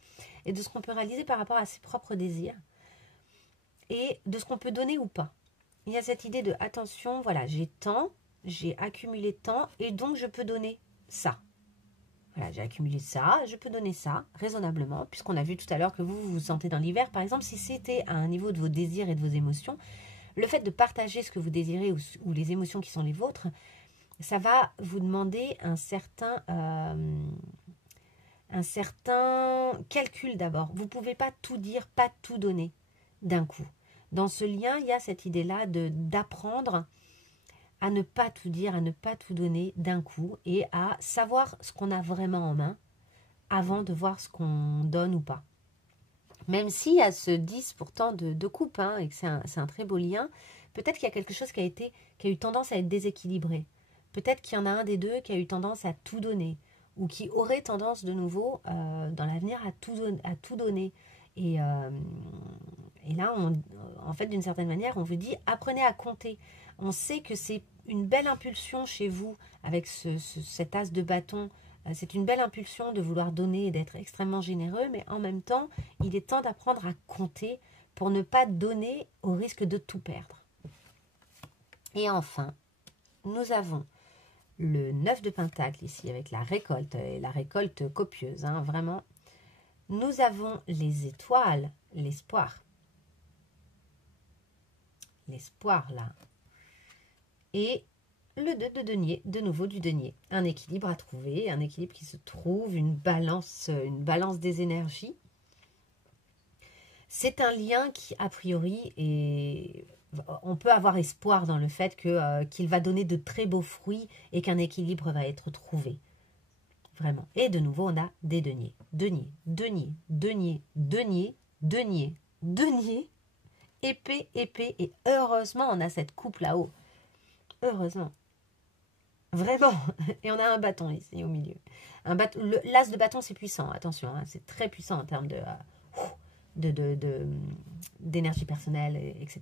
et de ce qu'on peut réaliser par rapport à ses propres désirs, et de ce qu'on peut donner ou pas. Il y a cette idée de attention, voilà, j'ai tant, j'ai accumulé tant, et donc je peux donner ça. Voilà, j'ai accumulé ça, je peux donner ça raisonnablement, puisqu'on a vu tout à l'heure que vous vous sentez dans l'hiver. Par exemple, si c'était à un niveau de vos désirs et de vos émotions, le fait de partager ce que vous désirez ou les émotions qui sont les vôtres, ça va vous demander un certain calcul d'abord. Vous ne pouvez pas tout dire, pas tout donner d'un coup. Dans ce lien, il y a cette idée-là d'apprendre à ne pas tout dire, à ne pas tout donner d'un coup et à savoir ce qu'on a vraiment en main avant de voir ce qu'on donne ou pas. Même s'il y a ce 10 pourtant de coupe, hein, et que c'est un très beau lien, peut-être qu'il y a quelque chose qui a eu tendance à être déséquilibré. Peut-être qu'il y en a un des deux qui a eu tendance à tout donner ou qui aurait tendance de nouveau dans l'avenir à tout donner. Et là, en fait, d'une certaine manière, on vous dit, apprenez à compter. On sait que c'est une belle impulsion chez vous avec cet as de bâton. C'est une belle impulsion de vouloir donner et d'être extrêmement généreux, mais en même temps, il est temps d'apprendre à compter pour ne pas donner au risque de tout perdre. Et enfin, nous avons le 9 de Pentacle ici avec la récolte, et la récolte copieuse, hein, vraiment. Nous avons les étoiles, l'espoir. L'espoir là. Et le 2 de denier, de nouveau du denier. Un équilibre à trouver, un équilibre qui se trouve, une balance des énergies. C'est un lien qui, a priori, on peut avoir espoir dans le fait qu'il va donner de très beaux fruits et qu'un équilibre va être trouvé. Vraiment. Et de nouveau, on a des deniers. Denier, denier, denier, denier, denier, denier, épée, épée. Et heureusement, on a cette coupe là-haut. Heureusement. Vraiment. Et on a un bâton ici au milieu. L'as de bâton, c'est puissant. Attention, hein, c'est très puissant en termes d'énergie personnelle, etc.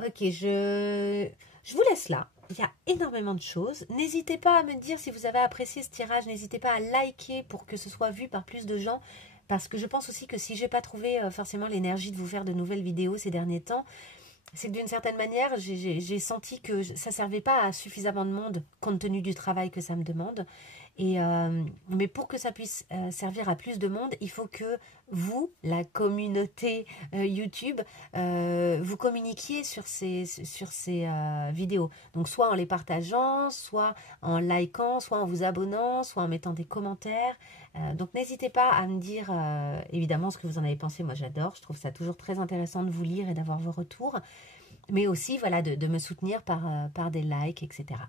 Ok, je vous laisse là. Il y a énormément de choses. N'hésitez pas à me dire si vous avez apprécié ce tirage. N'hésitez pas à liker pour que ce soit vu par plus de gens. Parce que je pense aussi que si je n'ai pas trouvé forcément l'énergie de vous faire de nouvelles vidéos ces derniers temps, c'est que d'une certaine manière, j'ai senti que ça ne servait pas à suffisamment de monde compte tenu du travail que ça me demande. Mais pour que ça puisse servir à plus de monde, il faut que vous, la communauté YouTube, vous communiquiez sur ces vidéos. Donc soit en les partageant, soit en likant, soit en vous abonnant, soit en mettant des commentaires. Donc n'hésitez pas à me dire évidemment ce que vous en avez pensé. Moi j'adore, je trouve ça toujours très intéressant de vous lire et d'avoir vos retours. Mais aussi voilà, de me soutenir par des likes, etc.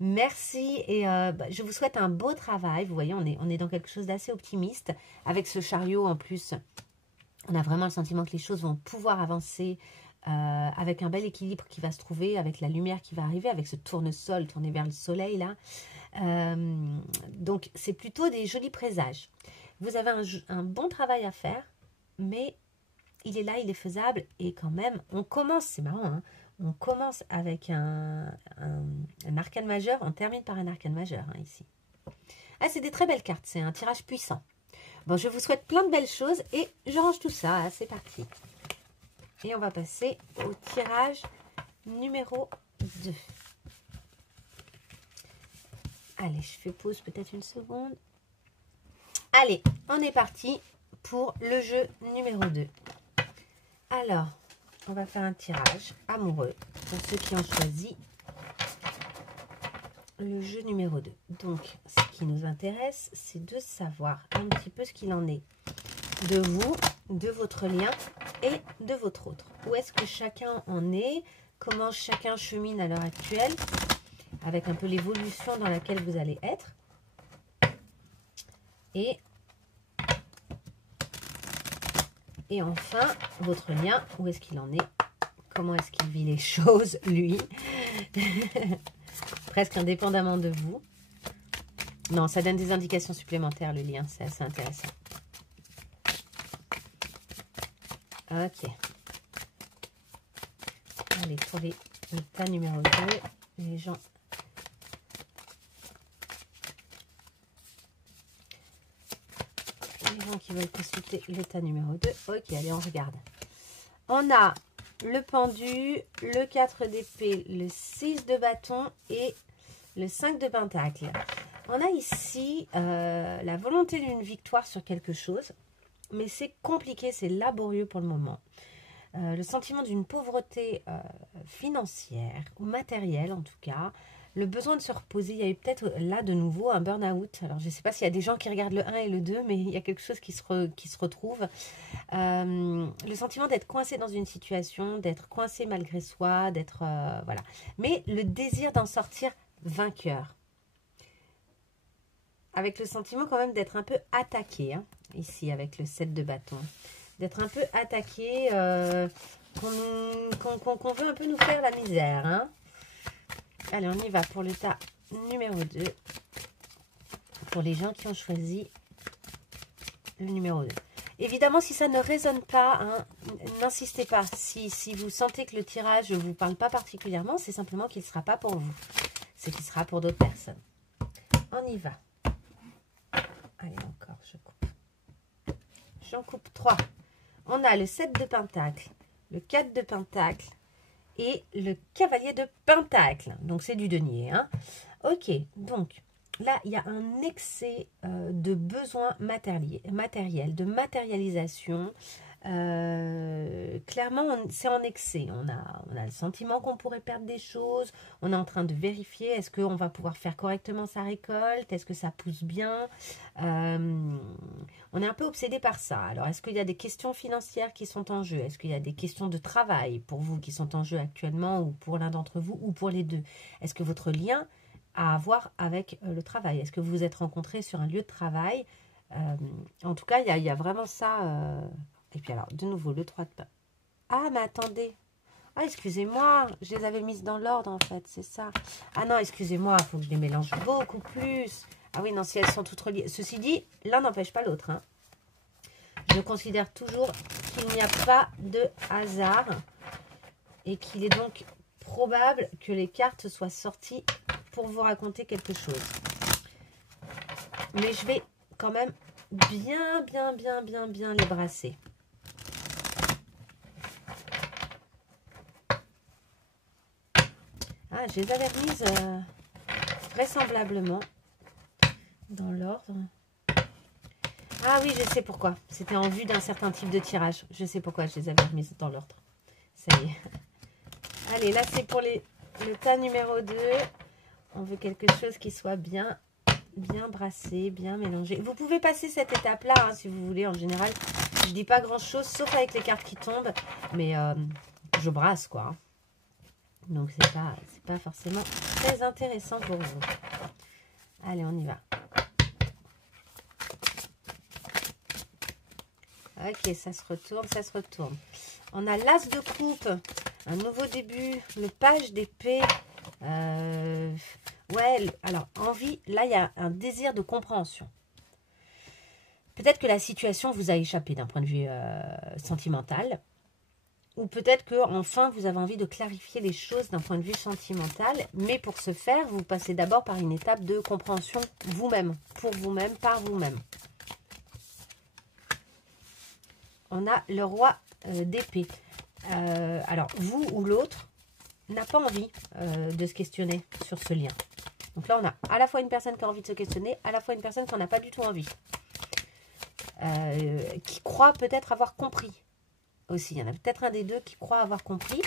Merci et je vous souhaite un beau travail. Vous voyez, on est dans quelque chose d'assez optimiste. Avec ce chariot en plus, on a vraiment le sentiment que les choses vont pouvoir avancer avec un bel équilibre qui va se trouver, avec la lumière qui va arriver, avec ce tournesol tourné vers le soleil là. Donc, c'est plutôt des jolis présages. Vous avez un bon travail à faire, mais il est là, il est faisable. Et quand même, on commence, c'est marrant, hein, on commence avec un arcane majeur, on termine par un arcane majeur, hein, ici. Ah, c'est des très belles cartes, c'est un tirage puissant. Bon, je vous souhaite plein de belles choses et je range tout ça, hein, c'est parti. Et on va passer au tirage numéro 2. Allez, je fais pause peut-être une seconde. Allez, on est parti pour le jeu numéro 2. Alors, on va faire un tirage amoureux pour ceux qui ont choisi le jeu numéro 2. Donc, ce qui nous intéresse, c'est de savoir un petit peu ce qu'il en est de vous, de votre lien et de votre autre. Où est-ce que chacun en est? Comment chacun chemine à l'heure actuelle? Avec un peu l'évolution dans laquelle vous allez être. Et enfin, votre lien, où est-ce qu'il en est? Comment est-ce qu'il vit les choses, lui? Presque indépendamment de vous. Non, ça donne des indications supplémentaires, le lien. C'est assez intéressant. Ok. Allez, pour le tas numéro 2, les gens... qui veulent consulter l'état numéro 2. Ok, allez, on regarde. On a le pendu, le 4 d'épée, le 6 de bâton et le 5 de pentacle. On a ici la volonté d'une victoire sur quelque chose, mais c'est compliqué, c'est laborieux pour le moment. Le sentiment d'une pauvreté financière ou matérielle en tout cas. Le besoin de se reposer, il y a eu peut-être là de nouveau un burn-out. Alors je ne sais pas s'il y a des gens qui regardent le 1 et le 2, mais il y a quelque chose qui se retrouve. Le sentiment d'être coincé dans une situation, d'être coincé malgré soi, d'être... voilà. Mais le désir d'en sortir vainqueur. Avec le sentiment quand même d'être un peu attaqué, hein, ici avec le 7 de bâton. D'être un peu attaqué, qu'on veut un peu nous faire la misère, hein. Allez, on y va pour le tas numéro 2. Pour les gens qui ont choisi le numéro 2. Évidemment, si ça ne résonne pas, hein, n'insistez pas. Si vous sentez que le tirage ne vous parle pas particulièrement, c'est simplement qu'il ne sera pas pour vous. C'est qu'il sera pour d'autres personnes. On y va. Allez, encore, je coupe. J'en coupe 3. On a le 7 de pentacle, le 4 de pentacle, et le cavalier de pentacle. Donc, c'est du denier. Hein. Ok, donc, là, il y a un excès de besoins matériels, de matérialisation. Clairement, c'est en excès. On a le sentiment qu'on pourrait perdre des choses. On est en train de vérifier, est-ce qu'on va pouvoir faire correctement sa récolte? Est-ce que ça pousse bien? On est un peu obsédé par ça. Alors, est-ce qu'il y a des questions financières qui sont en jeu? Est-ce qu'il y a des questions de travail pour vous qui sont en jeu actuellement, ou pour l'un d'entre vous, ou pour les deux? Est-ce que votre lien a à voir avec le travail? Est-ce que vous vous êtes rencontrés sur un lieu de travail? En tout cas, il y a vraiment ça... Et puis alors, de nouveau, le 3 de pain. Ah, mais attendez. Ah, excusez-moi. Je les avais mises dans l'ordre, en fait. C'est ça. Ah non, excusez-moi. Il faut que je les mélange beaucoup plus. Ah oui, non, si elles sont toutes reliées. Ceci dit, l'un n'empêche pas l'autre. Hein. Je considère toujours qu'il n'y a pas de hasard. Et qu'il est donc probable que les cartes soient sorties pour vous raconter quelque chose. Mais je vais quand même bien les brasser. Ah, je les avais remises vraisemblablement dans l'ordre. Ah oui, je sais pourquoi. C'était en vue d'un certain type de tirage. Je sais pourquoi je les avais remises dans l'ordre. Ça y est. Allez, là, c'est pour le tas numéro 2. On veut quelque chose qui soit bien brassé, bien mélangé. Vous pouvez passer cette étape-là, hein, si vous voulez. En général, je dis pas grand-chose, sauf avec les cartes qui tombent. Mais je brasse, quoi. Donc, c'est pas forcément très intéressant pour vous. Allez, on y va. Ok, ça se retourne. On a l'as de coupe, un nouveau début, le page d'épée. Ouais, alors, envie, là, il y a un désir de compréhension. Peut-être que la situation vous a échappé d'un point de vue sentimental. Ou peut-être que enfin vous avez envie de clarifier les choses d'un point de vue sentimental. Mais pour ce faire, vous passez d'abord par une étape de compréhension vous-même. Pour vous-même, par vous-même. On a le roi d'épée. Alors, vous ou l'autre n'a pas envie de se questionner sur ce lien. Donc là, on a à la fois une personne qui a envie de se questionner, à la fois une personne qui n'en a pas du tout envie. Qui croit peut-être avoir compris aussi. Il y en a peut-être un des deux qui croit avoir compris.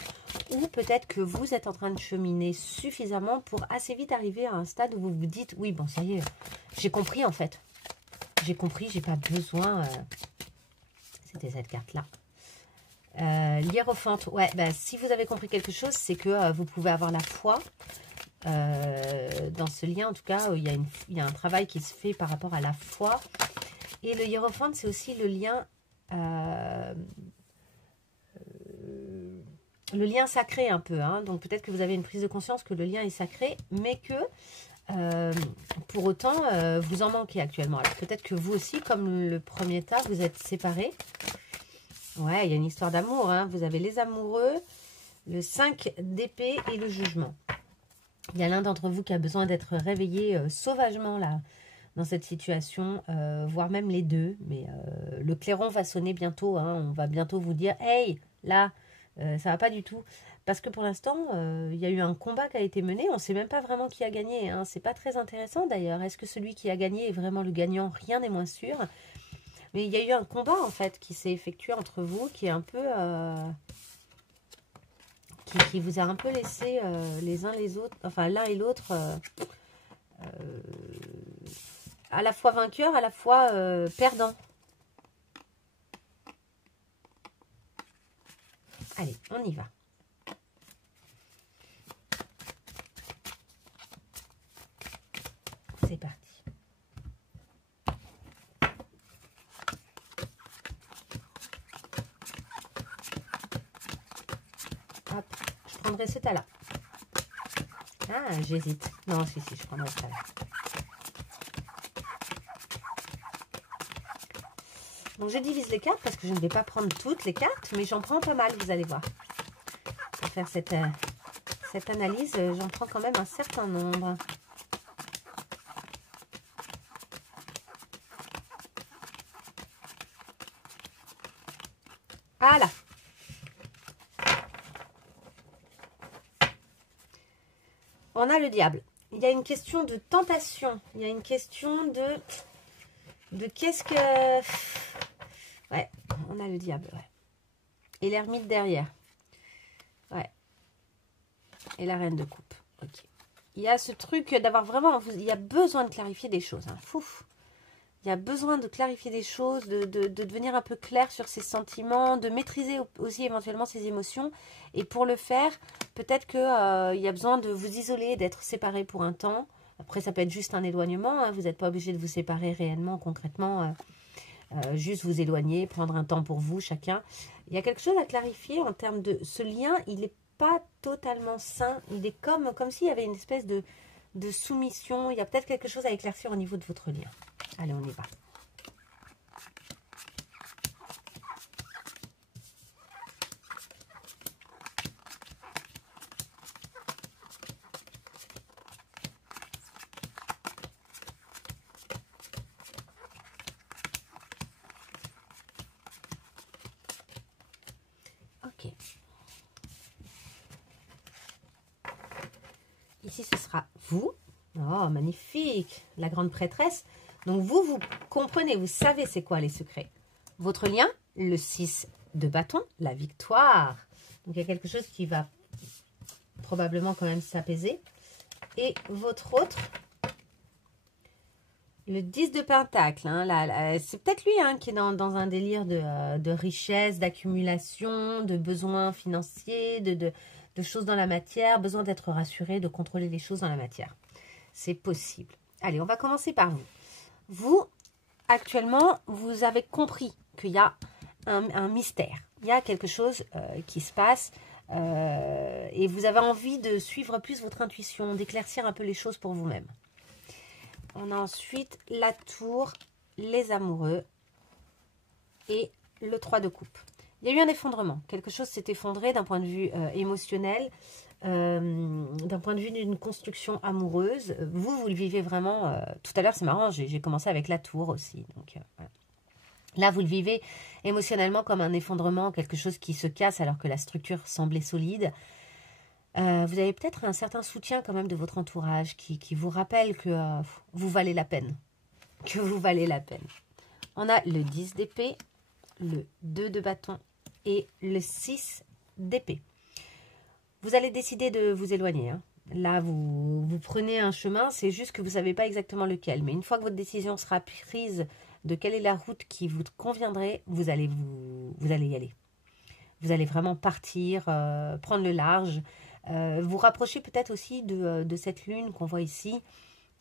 Ou peut-être que vous êtes en train de cheminer suffisamment pour assez vite arriver à un stade où vous vous dites, oui, bon, ça y est, j'ai compris en fait. J'ai compris, j'ai pas besoin... C'était cette carte-là. L'hiérophante, ouais, bah, si vous avez compris quelque chose, c'est que vous pouvez avoir la foi dans ce lien. En tout cas, il y a un travail qui se fait par rapport à la foi. Et le hiérophante, c'est aussi le lien sacré un peu. Hein. Donc peut-être que vous avez une prise de conscience que le lien est sacré, mais que pour autant, vous en manquez actuellement. Alors peut-être que vous aussi, comme le premier tas, vous êtes séparés. Ouais, il y a une histoire d'amour. Hein. Vous avez les amoureux, le 5 d'épée et le jugement. Il y a l'un d'entre vous qui a besoin d'être réveillé sauvagement là, dans cette situation, voire même les deux. Mais le clairon va sonner bientôt. Hein. On va bientôt vous dire, hey, là, ça va pas du tout. Parce que pour l'instant, il y a eu un combat qui a été mené. On ne sait même pas vraiment qui a gagné. Hein. C'est pas très intéressant d'ailleurs. Est-ce que celui qui a gagné est vraiment le gagnant? Rien n'est moins sûr. Mais il y a eu un combat, en fait, qui s'est effectué entre vous, qui est un peu... qui vous a un peu laissé les uns les autres... Enfin, l'un et l'autre... à la fois vainqueur, à la fois perdant. Allez, on y va. C'est parti. Hop, je prendrai ce tas-là. Ah, j'hésite. Non, si, je prendrai ce tas-là. Donc, je divise les cartes parce que je ne vais pas prendre toutes les cartes, mais j'en prends pas mal, vous allez voir. Pour faire cette analyse, j'en prends quand même un certain nombre. Ah là! On a le diable. Il y a une question de tentation. Il y a une question de qu'est-ce que... Ouais, on a le diable, ouais. Et l'ermite derrière. Ouais. Et la reine de coupe. Ok. Il y a ce truc d'avoir vraiment... Il y a besoin de clarifier des choses. Hein. Fouf. Il y a besoin de clarifier des choses, de devenir un peu clair sur ses sentiments, de maîtriser aussi éventuellement ses émotions. Et pour le faire, peut-être qu'il y a besoin de vous isoler, d'être séparés pour un temps. Après, ça peut être juste un éloignement. Hein. Vous n'êtes pas obligé de vous séparer réellement, concrètement. Juste vous éloigner, prendre un temps pour vous, chacun. Il y a quelque chose à clarifier en termes de... Ce lien, il n'est pas totalement sain. Il est comme s'il y avait une espèce de soumission. Il y a peut-être quelque chose à éclaircir au niveau de votre lien. Allez, on y va. Ok. Ici, ce sera vous. Oh, magnifique. La grande prêtresse. Donc, vous comprenez, vous savez c'est quoi les secrets. Votre lien, le 6 de bâton, la victoire. Donc, il y a quelque chose qui va probablement quand même s'apaiser. Et votre autre, le 10 de pentacle. Hein, c'est peut-être lui hein, qui est dans un délire de richesse, d'accumulation, de besoins financiers, de choses dans la matière, besoin d'être rassuré, de contrôler les choses dans la matière. C'est possible. Allez, on va commencer par vous. Vous, actuellement, vous avez compris qu'il y a un mystère. Il y a quelque chose qui se passe. Et vous avez envie de suivre plus votre intuition, d'éclaircir un peu les choses pour vous-même. On a ensuite la tour, les amoureux et le 3 de coupe. Il y a eu un effondrement. Quelque chose s'est effondré d'un point de vue émotionnel, d'un point de vue d'une construction amoureuse. Vous le vivez vraiment. Tout à l'heure, c'est marrant, j'ai commencé avec la tour aussi. Donc, voilà. Là, vous le vivez émotionnellement comme un effondrement, quelque chose qui se casse alors que la structure semblait solide. Vous avez peut-être un certain soutien quand même de votre entourage qui vous rappelle que vous valez la peine. Que vous valez la peine. On a le 10 d'épée, le 2 de bâton et le 6 d'épée. Vous allez décider de vous éloigner. Hein. Là, vous prenez un chemin, c'est juste que vous ne savez pas exactement lequel. Mais une fois que votre décision sera prise de quelle est la route qui vous conviendrait, vous allez y aller. Vous allez vraiment partir, prendre le large. Vous rapprocher peut-être aussi de cette lune qu'on voit ici,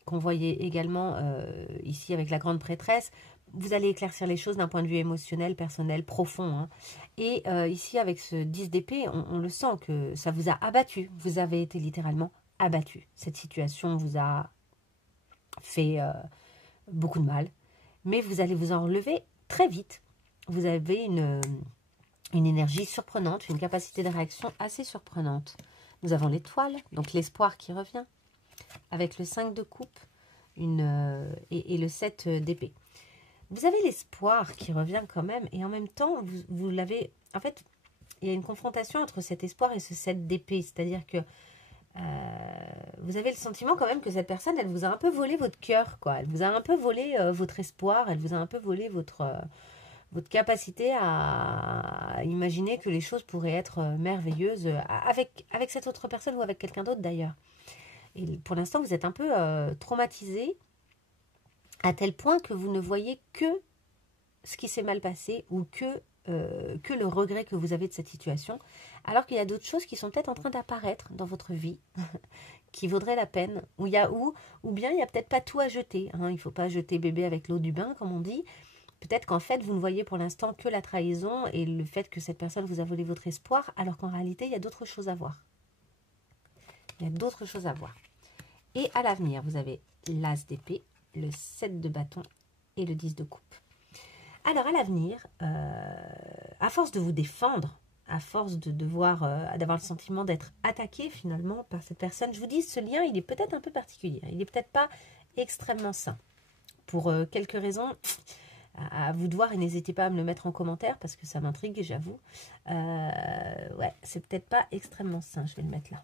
qu'on voyait également ici avec la grande prêtresse. Vous allez éclaircir les choses d'un point de vue émotionnel, personnel, profond. Hein. Et ici, avec ce 10 d'épée, on le sent que ça vous a abattu. Vous avez été littéralement abattu. Cette situation vous a fait beaucoup de mal. Mais vous allez vous en relever très vite. Vous avez une énergie surprenante, une capacité de réaction assez surprenante. Nous avons l'étoile, donc l'espoir qui revient, avec le 5 de coupe et le 7 d'épée. Vous avez l'espoir qui revient quand même, et en même temps, vous l'avez... En fait, il y a une confrontation entre cet espoir et ce 7 d'épée, c'est-à-dire que vous avez le sentiment quand même que cette personne, elle vous a un peu volé votre cœur, quoi. Elle vous a un peu volé votre espoir, elle vous a un peu volé votre capacité à imaginer que les choses pourraient être merveilleuses avec cette autre personne ou avec quelqu'un d'autre d'ailleurs. Et pour l'instant, vous êtes un peu traumatisé à tel point que vous ne voyez que ce qui s'est mal passé ou que le regret que vous avez de cette situation, alors qu'il y a d'autres choses qui sont peut-être en train d'apparaître dans votre vie, qui vaudraient la peine, ou bien il n'y a peut-être pas tout à jeter. Hein. Il ne faut pas jeter bébé avec l'eau du bain, comme on dit. Peut-être qu'en fait, vous ne voyez pour l'instant que la trahison et le fait que cette personne vous a volé votre espoir, alors qu'en réalité, il y a d'autres choses à voir. Il y a d'autres choses à voir. Et à l'avenir, vous avez l'as d'épée, le 7 de bâton et le 10 de coupe. Alors, à l'avenir, à force de vous défendre, à force de devoir, d'avoir le sentiment d'être attaqué finalement par cette personne, je vous dis, ce lien, il est peut-être un peu particulier. Il n'est peut-être pas extrêmement sain. Pour quelques raisons, à vous de voir, et n'hésitez pas à me le mettre en commentaire parce que ça m'intrigue, j'avoue. Ouais, c'est peut-être pas extrêmement sain. Je vais le mettre là.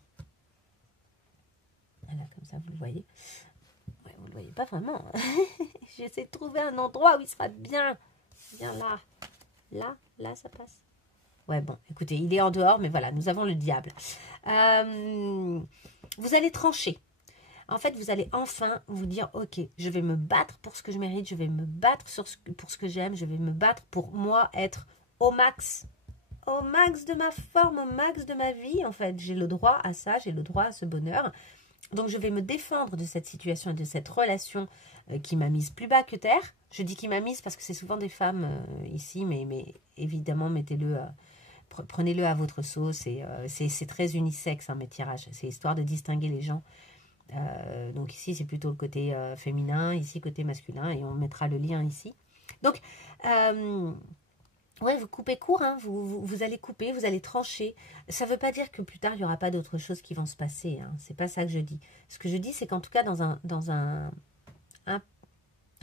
Voilà, comme ça, vous le voyez. Ouais, vous le voyez pas vraiment. J'essaie de trouver un endroit où il sera bien. Bien là. Là, ça passe. Ouais, bon, écoutez, il est en dehors, mais voilà, nous avons le diable. Vous allez trancher. En fait, vous allez enfin vous dire, ok, je vais me battre pour ce que je mérite, je vais me battre pour ce que j'aime, je vais me battre pour moi être au max de ma forme, au max de ma vie. En fait, j'ai le droit à ça, j'ai le droit à ce bonheur. Donc, je vais me défendre de cette situation et de cette relation qui m'a mise plus bas que terre. Je dis qui m'a mise parce que c'est souvent des femmes ici, mais évidemment, mettez-le, prenez-le à votre sauce. C'est très unisexe, hein, mes tirages. C'est histoire de distinguer les gens. Donc ici, c'est plutôt le côté féminin, ici, côté masculin, et on mettra le lien ici. Donc, ouais, vous coupez court, hein, vous allez couper, vous allez trancher. Ça ne veut pas dire que plus tard, il n'y aura pas d'autres choses qui vont se passer. Hein. C'est pas ça que je dis. Ce que je dis, c'est qu'en tout cas, dans un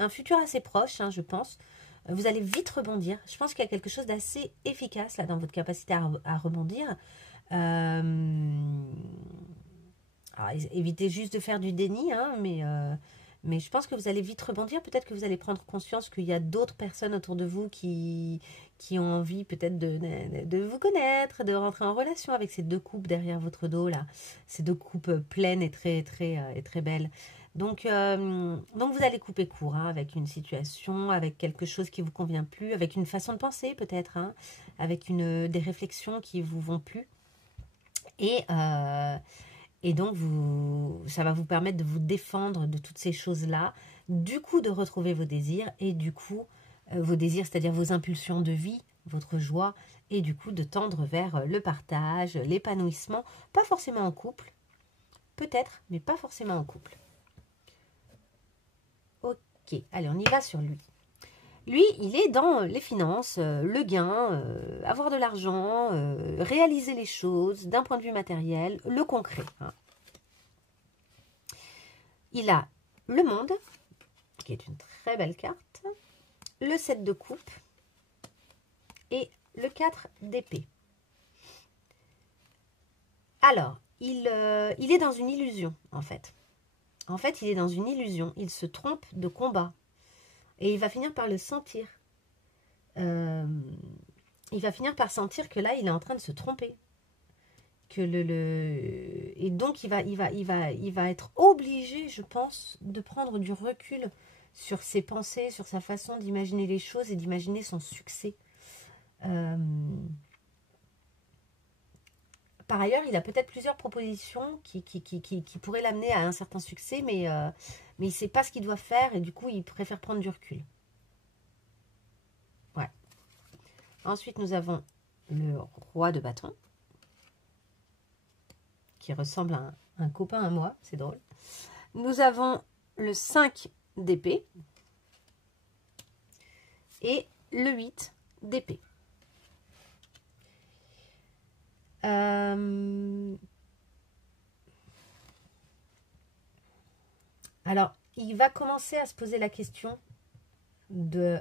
futur assez proche, hein, je pense, vous allez vite rebondir. Je pense qu'il y a quelque chose d'assez efficace là dans votre capacité à rebondir. Alors, évitez juste de faire du déni, hein, mais je pense que vous allez vite rebondir. Peut-être que vous allez prendre conscience qu'il y a d'autres personnes autour de vous qui ont envie peut-être de vous connaître, de rentrer en relation avec ces deux coupes derrière votre dos, là. Ces deux coupes pleines et très belles. Donc vous allez couper court, hein, avec une situation, avec quelque chose qui ne vous convient plus, avec une façon de penser peut-être, hein, avec des réflexions qui ne vous vont plus. Et donc, ça va vous permettre de vous défendre de toutes ces choses-là, du coup de retrouver vos désirs, et du coup, vos désirs, c'est-à-dire vos impulsions de vie, votre joie et du coup de tendre vers le partage, l'épanouissement, pas forcément en couple, peut-être, mais pas forcément en couple. Ok, allez, on y va sur lui. Lui, il est dans les finances, le gain, avoir de l'argent, réaliser les choses d'un point de vue matériel, le concret. Hein. Il a le monde, qui est une très belle carte, le 7 de coupe et le 4 d'épée. Alors, il est dans une illusion, en fait. En fait, il est dans une illusion. Il se trompe de combat. Et il va finir par le sentir. Il va finir par sentir que là, il est en train de se tromper. Que Et donc, il va être obligé, je pense, de prendre du recul sur ses pensées, sur sa façon d'imaginer les choses et d'imaginer son succès. Par ailleurs, il a peut-être plusieurs propositions qui pourraient l'amener à un certain succès, mais il ne sait pas ce qu'il doit faire et du coup, il préfère prendre du recul. Ouais. Ensuite, nous avons le roi de bâton, qui ressemble à un copain à moi, c'est drôle. Nous avons le 5 d'épée et le 8 d'épée. Alors, il va commencer à se poser la question de...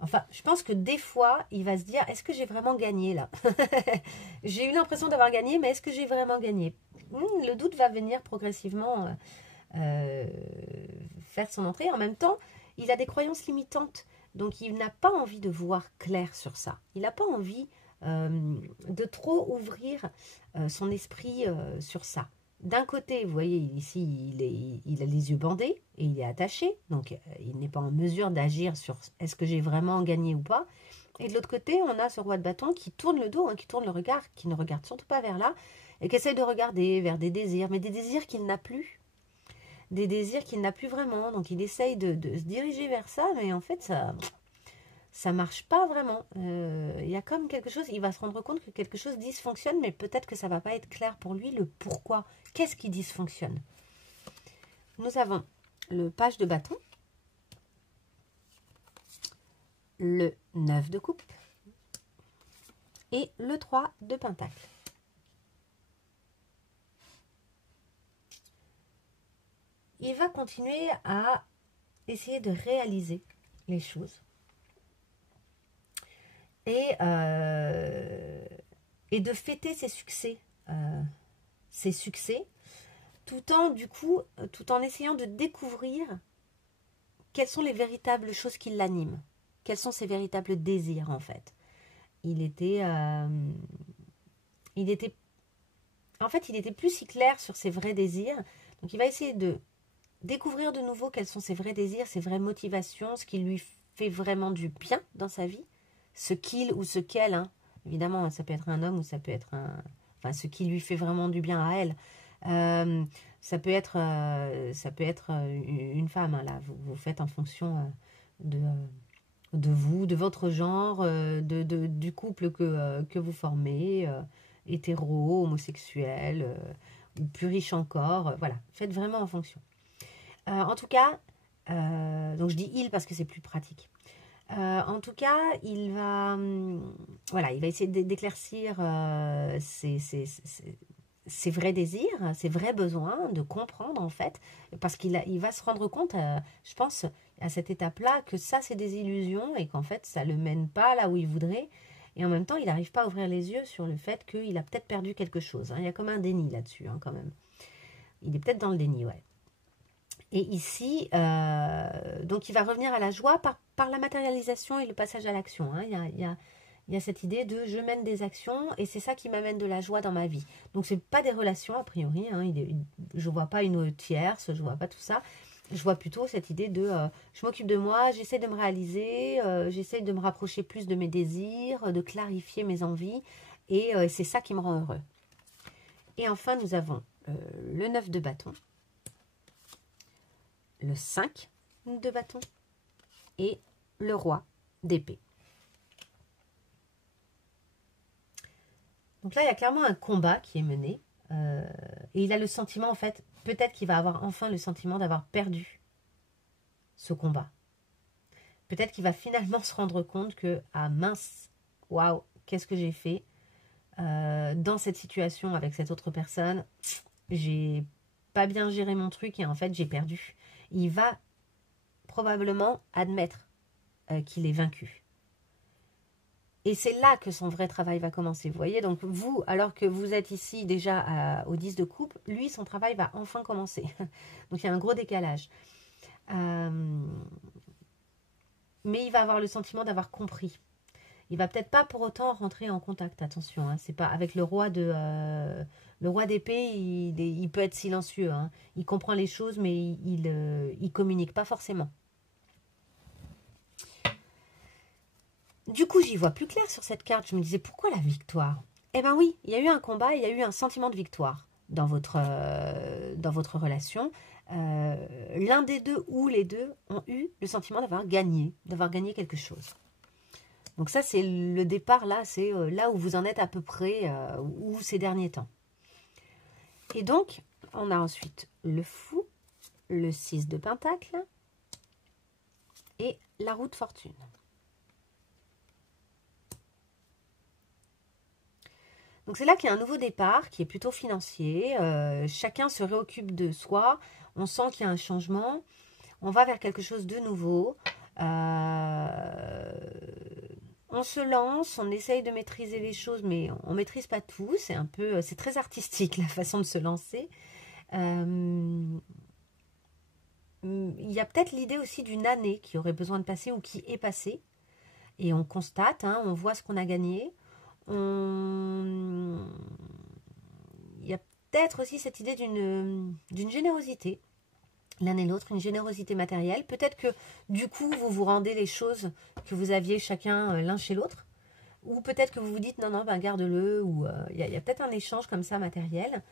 enfin, je pense que des fois, il va se dire, est-ce que j'ai vraiment gagné là? J'ai eu l'impression d'avoir gagné, mais est-ce que j'ai vraiment gagné? Le doute va venir progressivement faire son entrée. En même temps, il a des croyances limitantes. Donc, il n'a pas envie de voir clair sur ça. Il n'a pas envie de trop ouvrir son esprit sur ça. D'un côté, vous voyez, ici, il a les yeux bandés et il est attaché. Donc, il n'est pas en mesure d'agir sur est-ce que j'ai vraiment gagné ou pas. Et de l'autre côté, on a ce roi de bâton qui tourne le dos, hein, qui tourne le regard, qui ne regarde surtout pas vers là, et qui essaie de regarder vers des désirs, mais des désirs qu'il n'a plus. Des désirs qu'il n'a plus vraiment. Donc, il essaye de se diriger vers ça, mais en fait, ça marche pas vraiment. Il y a comme quelque chose, il va se rendre compte que quelque chose dysfonctionne, mais peut-être que ça va pas être clair pour lui le pourquoi. Qu'est-ce qui dysfonctionne? Nous avons le page de bâton, le 9 de coupe et le 3 de pentacle. Il va continuer à essayer de réaliser les choses. Et de fêter ses succès, tout en essayant de découvrir quelles sont les véritables choses qui l'animent, quels sont ses véritables désirs en fait. Il était plus si clair sur ses vrais désirs, donc il va essayer de découvrir de nouveau quels sont ses vrais désirs, ses vraies motivations, ce qui lui fait vraiment du bien dans sa vie. Ce qu'il ou ce qu'elle, hein. Évidemment, ça peut être un homme ou ça peut être enfin, ce qui lui fait vraiment du bien à elle. Ça peut être une femme, hein, là. Vous faites en fonction de vous, de votre genre, du couple que vous formez, hétéro, homosexuel, ou plus riche encore. Voilà, faites vraiment en fonction. En tout cas, donc je dis il parce que c'est plus pratique. En tout cas, il va essayer d'éclaircir ses vrais désirs, ses vrais besoins, de comprendre en fait, parce il va se rendre compte, je pense, à cette étape-là, que ça c'est des illusions et qu'en fait ça ne le mène pas là où il voudrait. Et en même temps, il n'arrive pas à ouvrir les yeux sur le fait qu'il a peut-être perdu quelque chose. Hein. Il y a comme un déni là-dessus, hein, quand même. Il est peut-être dans le déni, ouais. Et ici, donc il va revenir à la joie par la matérialisation et le passage à l'action. Hein. Il y a cette idée de je mène des actions et c'est ça qui m'amène de la joie dans ma vie. Donc ce n'est pas des relations a priori. Hein. Je ne vois pas une tierce, je ne vois pas tout ça. Je vois plutôt cette idée de je m'occupe de moi, j'essaie de me réaliser, j'essaie de me rapprocher plus de mes désirs, de clarifier mes envies. Et c'est ça qui me rend heureux. Et enfin, nous avons le 9 de bâton, le 5 de bâton et le roi d'épée. Donc là, il y a clairement un combat qui est mené. Et il a le sentiment, en fait, peut-être qu'il va avoir enfin le sentiment d'avoir perdu ce combat. Peut-être qu'il va finalement se rendre compte que, ah mince, waouh, qu'est-ce que j'ai fait dans cette situation avec cette autre personne, j'ai pas bien géré mon truc et en fait j'ai perdu. Il va probablement admettre qu'il est vaincu. Et c'est là que son vrai travail va commencer. Vous voyez, donc vous, alors que vous êtes ici déjà au 10 de coupe, lui, son travail va enfin commencer. Donc il y a un gros décalage. Mais il va avoir le sentiment d'avoir compris. Il va peut-être pas pour autant rentrer en contact, attention. Hein, c'est pas avec le roi d'épée, il peut être silencieux. Hein, il comprend les choses, mais il communique pas forcément. Du coup, j'y vois plus clair sur cette carte. Je me disais, pourquoi la victoire? Eh bien oui, il y a eu un combat, il y a eu un sentiment de victoire dans votre relation. L'un des deux ou les deux ont eu le sentiment d'avoir gagné quelque chose. Donc ça, c'est le départ, là, c'est là où vous en êtes à peu près, ou ces derniers temps. Et donc, on a ensuite le fou, le 6 de pentacle et la roue de fortune. Donc c'est là qu'il y a un nouveau départ qui est plutôt financier. Chacun se réoccupe de soi. On sent qu'il y a un changement. On va vers quelque chose de nouveau. On se lance, on essaye de maîtriser les choses, mais on ne maîtrise pas tout. C'est très artistique la façon de se lancer. Il y a peut-être l'idée aussi d'une année qui aurait besoin de passer ou qui est passée. Et on constate, hein, on voit ce qu'on a gagné. Il y a peut-être aussi cette idée d'une générosité, l'un et l'autre, une générosité matérielle. Peut-être que du coup, vous vous rendez les choses que vous aviez chacun l'un chez l'autre. Ou peut-être que vous vous dites, non, non, ben garde-le. Ou il y a peut-être un échange comme ça matériel.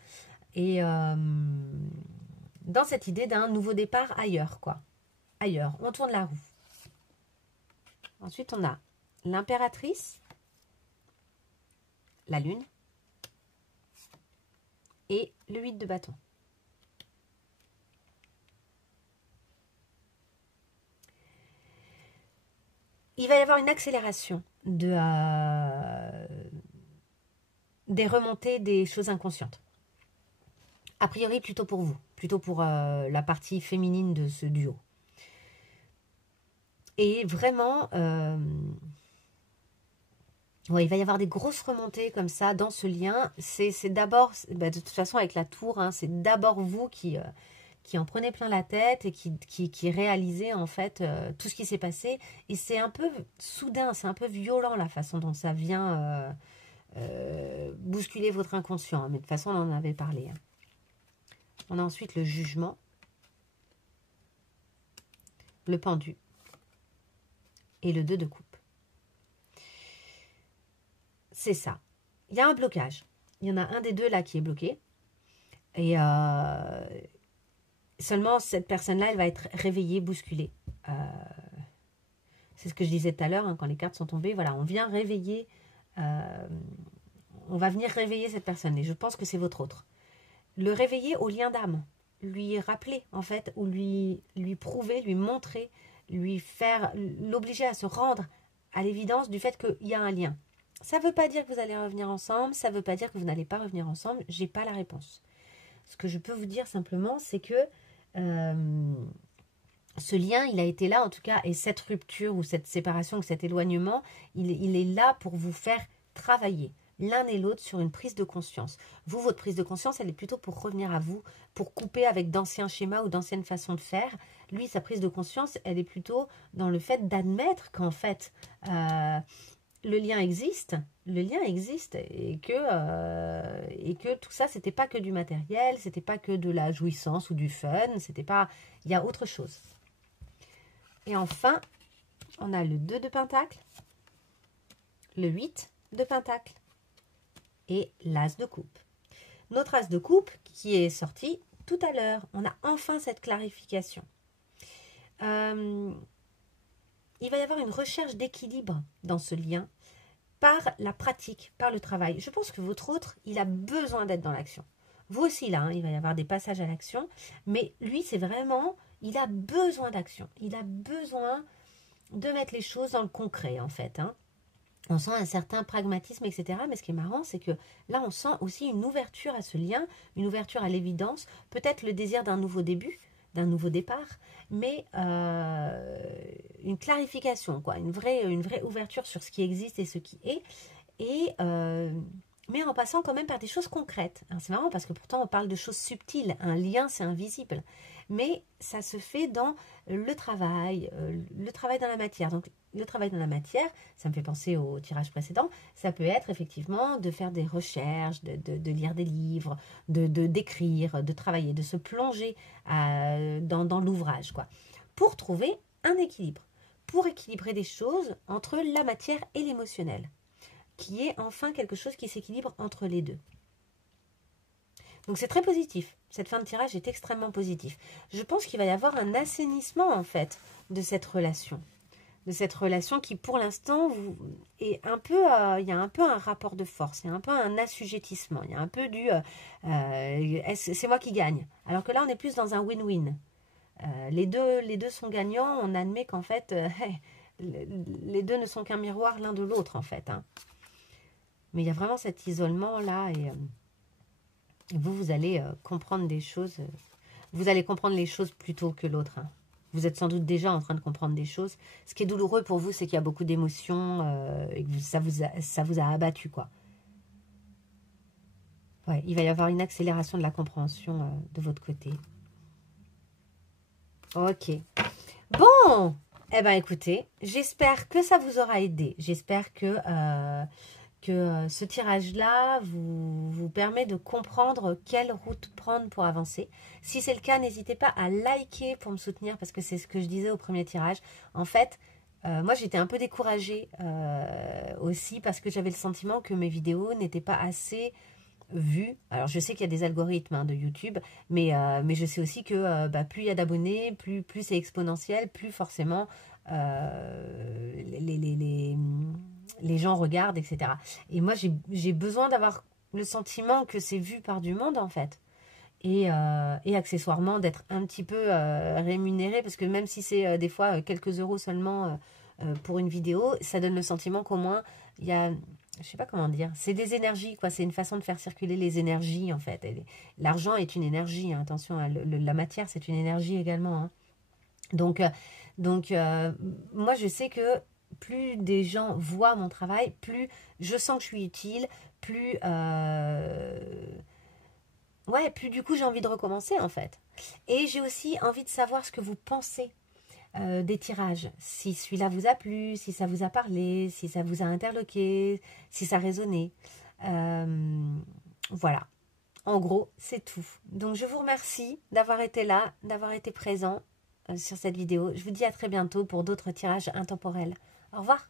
Et dans cette idée d'un nouveau départ ailleurs, quoi. Ailleurs, on tourne la roue. Ensuite, on a l'impératrice, la lune et le 8 de bâton. Il va y avoir une accélération des remontées des choses inconscientes. A priori, plutôt pour vous, plutôt pour la partie féminine de ce duo. Et vraiment, ouais, il va y avoir des grosses remontées comme ça dans ce lien. C'est d'abord, de toute façon avec la tour, hein, c'est d'abord vous qui en prenez plein la tête et qui réalisez en fait tout ce qui s'est passé. Et c'est un peu soudain, c'est un peu violent la façon dont ça vient bousculer votre inconscient. Mais de toute façon, on en avait parlé. Hein. On a ensuite le jugement, le pendu et le 2 de coupe. C'est ça. Il y a un blocage. Il y en a un des deux là qui est bloqué. Et seulement cette personne-là, elle va être réveillée, bousculée. C'est ce que je disais tout à l'heure, hein, quand les cartes sont tombées. Voilà, on vient réveiller, on va venir réveiller cette personne. Et je pense que c'est votre autre. Le réveiller au lien d'âme. Lui rappeler, en fait, ou lui prouver, lui montrer, l'obliger à se rendre à l'évidence du fait qu'il y a un lien. Ça ne veut pas dire que vous allez revenir ensemble, ça ne veut pas dire que vous n'allez pas revenir ensemble, je n'ai pas la réponse. Ce que je peux vous dire simplement, c'est que ce lien, il a été là en tout cas, et cette rupture ou cette séparation ou cet éloignement, il est là pour vous faire travailler l'un et l'autre sur une prise de conscience. Vous, votre prise de conscience, elle est plutôt pour revenir à vous, pour couper avec d'anciens schémas ou d'anciennes façons de faire. Lui, sa prise de conscience, elle est plutôt dans le fait d'admettre qu'en fait, le lien existe et que tout ça, c'était pas que du matériel, c'était pas que de la jouissance ou du fun, c'était pas, il y a autre chose. Et enfin, on a le 2 de pentacle, le 8 de pentacle et l'as de coupe. Notre as de coupe qui est sorti tout à l'heure, on a enfin cette clarification. Il va y avoir une recherche d'équilibre dans ce lien. par la pratique, par le travail. Je pense que votre autre, il a besoin d'être dans l'action. Vous aussi, là, hein, il va y avoir des passages à l'action, mais lui, c'est vraiment, il a besoin d'action. Il a besoin de mettre les choses dans le concret, en fait. Hein. On sent un certain pragmatisme, etc. Mais ce qui est marrant, c'est que là, on sent aussi une ouverture à ce lien, une ouverture à l'évidence, peut-être le désir d'un nouveau début, d'un nouveau départ, mais une clarification, quoi, une vraie ouverture sur ce qui existe et ce qui est, et mais en passant quand même par des choses concrètes. C'est marrant parce que pourtant on parle de choses subtiles, un lien c'est invisible, mais ça se fait dans le travail dans la matière. Donc le travail dans la matière, ça me fait penser au tirage précédent, ça peut être effectivement de faire des recherches, de lire des livres, d'écrire, de travailler, de se plonger dans l'ouvrage, quoi, pour trouver un équilibre, pour équilibrer des choses entre la matière et l'émotionnel, qui est enfin quelque chose qui s'équilibre entre les deux. Donc c'est très positif. Cette fin de tirage est extrêmement positive. Je pense qu'il va y avoir un assainissement en fait de cette relation. De cette relation qui pour l'instant est un peu, il y a un peu un rapport de force, il y a un peu un assujettissement, il y a un peu du c'est moi qui gagne. Alors que là on est plus dans un win-win. Les deux sont gagnants, on admet qu'en fait les deux ne sont qu'un miroir l'un de l'autre en fait. Hein. Mais il y a vraiment cet isolement là et vous allez comprendre des choses. Vous allez comprendre les choses plus tôt que l'autre. Hein. Vous êtes sans doute déjà en train de comprendre des choses. Ce qui est douloureux pour vous, c'est qu'il y a beaucoup d'émotions et que ça vous a abattu, quoi. Ouais, il va y avoir une accélération de la compréhension de votre côté. Ok. Bon, eh bien écoutez, j'espère que ça vous aura aidé. J'espère que ce tirage-là vous permet de comprendre quelle route prendre pour avancer. Si c'est le cas, n'hésitez pas à liker pour me soutenir parce que c'est ce que je disais au premier tirage. En fait, moi j'étais un peu découragée aussi parce que j'avais le sentiment que mes vidéos n'étaient pas assez vues. Alors je sais qu'il y a des algorithmes de YouTube, mais je sais aussi que plus il y a d'abonnés, plus c'est exponentiel, plus forcément les gens regardent, etc. Et moi, j'ai besoin d'avoir le sentiment que c'est vu par du monde, en fait. Et accessoirement, d'être un petit peu rémunéré, parce que même si c'est des fois quelques euros seulement pour une vidéo, ça donne le sentiment qu'au moins, il y a... Je sais pas comment dire. C'est des énergies, quoi. C'est une façon de faire circuler les énergies, en fait. L'argent est une énergie, hein. Attention, hein, la matière, c'est une énergie également. Hein. Donc moi, je sais que plus des gens voient mon travail, plus je sens que je suis utile, plus plus du coup j'ai envie de recommencer en fait. Et j'ai aussi envie de savoir ce que vous pensez des tirages. Si celui-là vous a plu, si ça vous a parlé, si ça vous a interloqué, si ça a résonné. Voilà. En gros, c'est tout. Donc je vous remercie d'avoir été là, d'avoir été présent sur cette vidéo. Je vous dis à très bientôt pour d'autres tirages intemporels. Au revoir.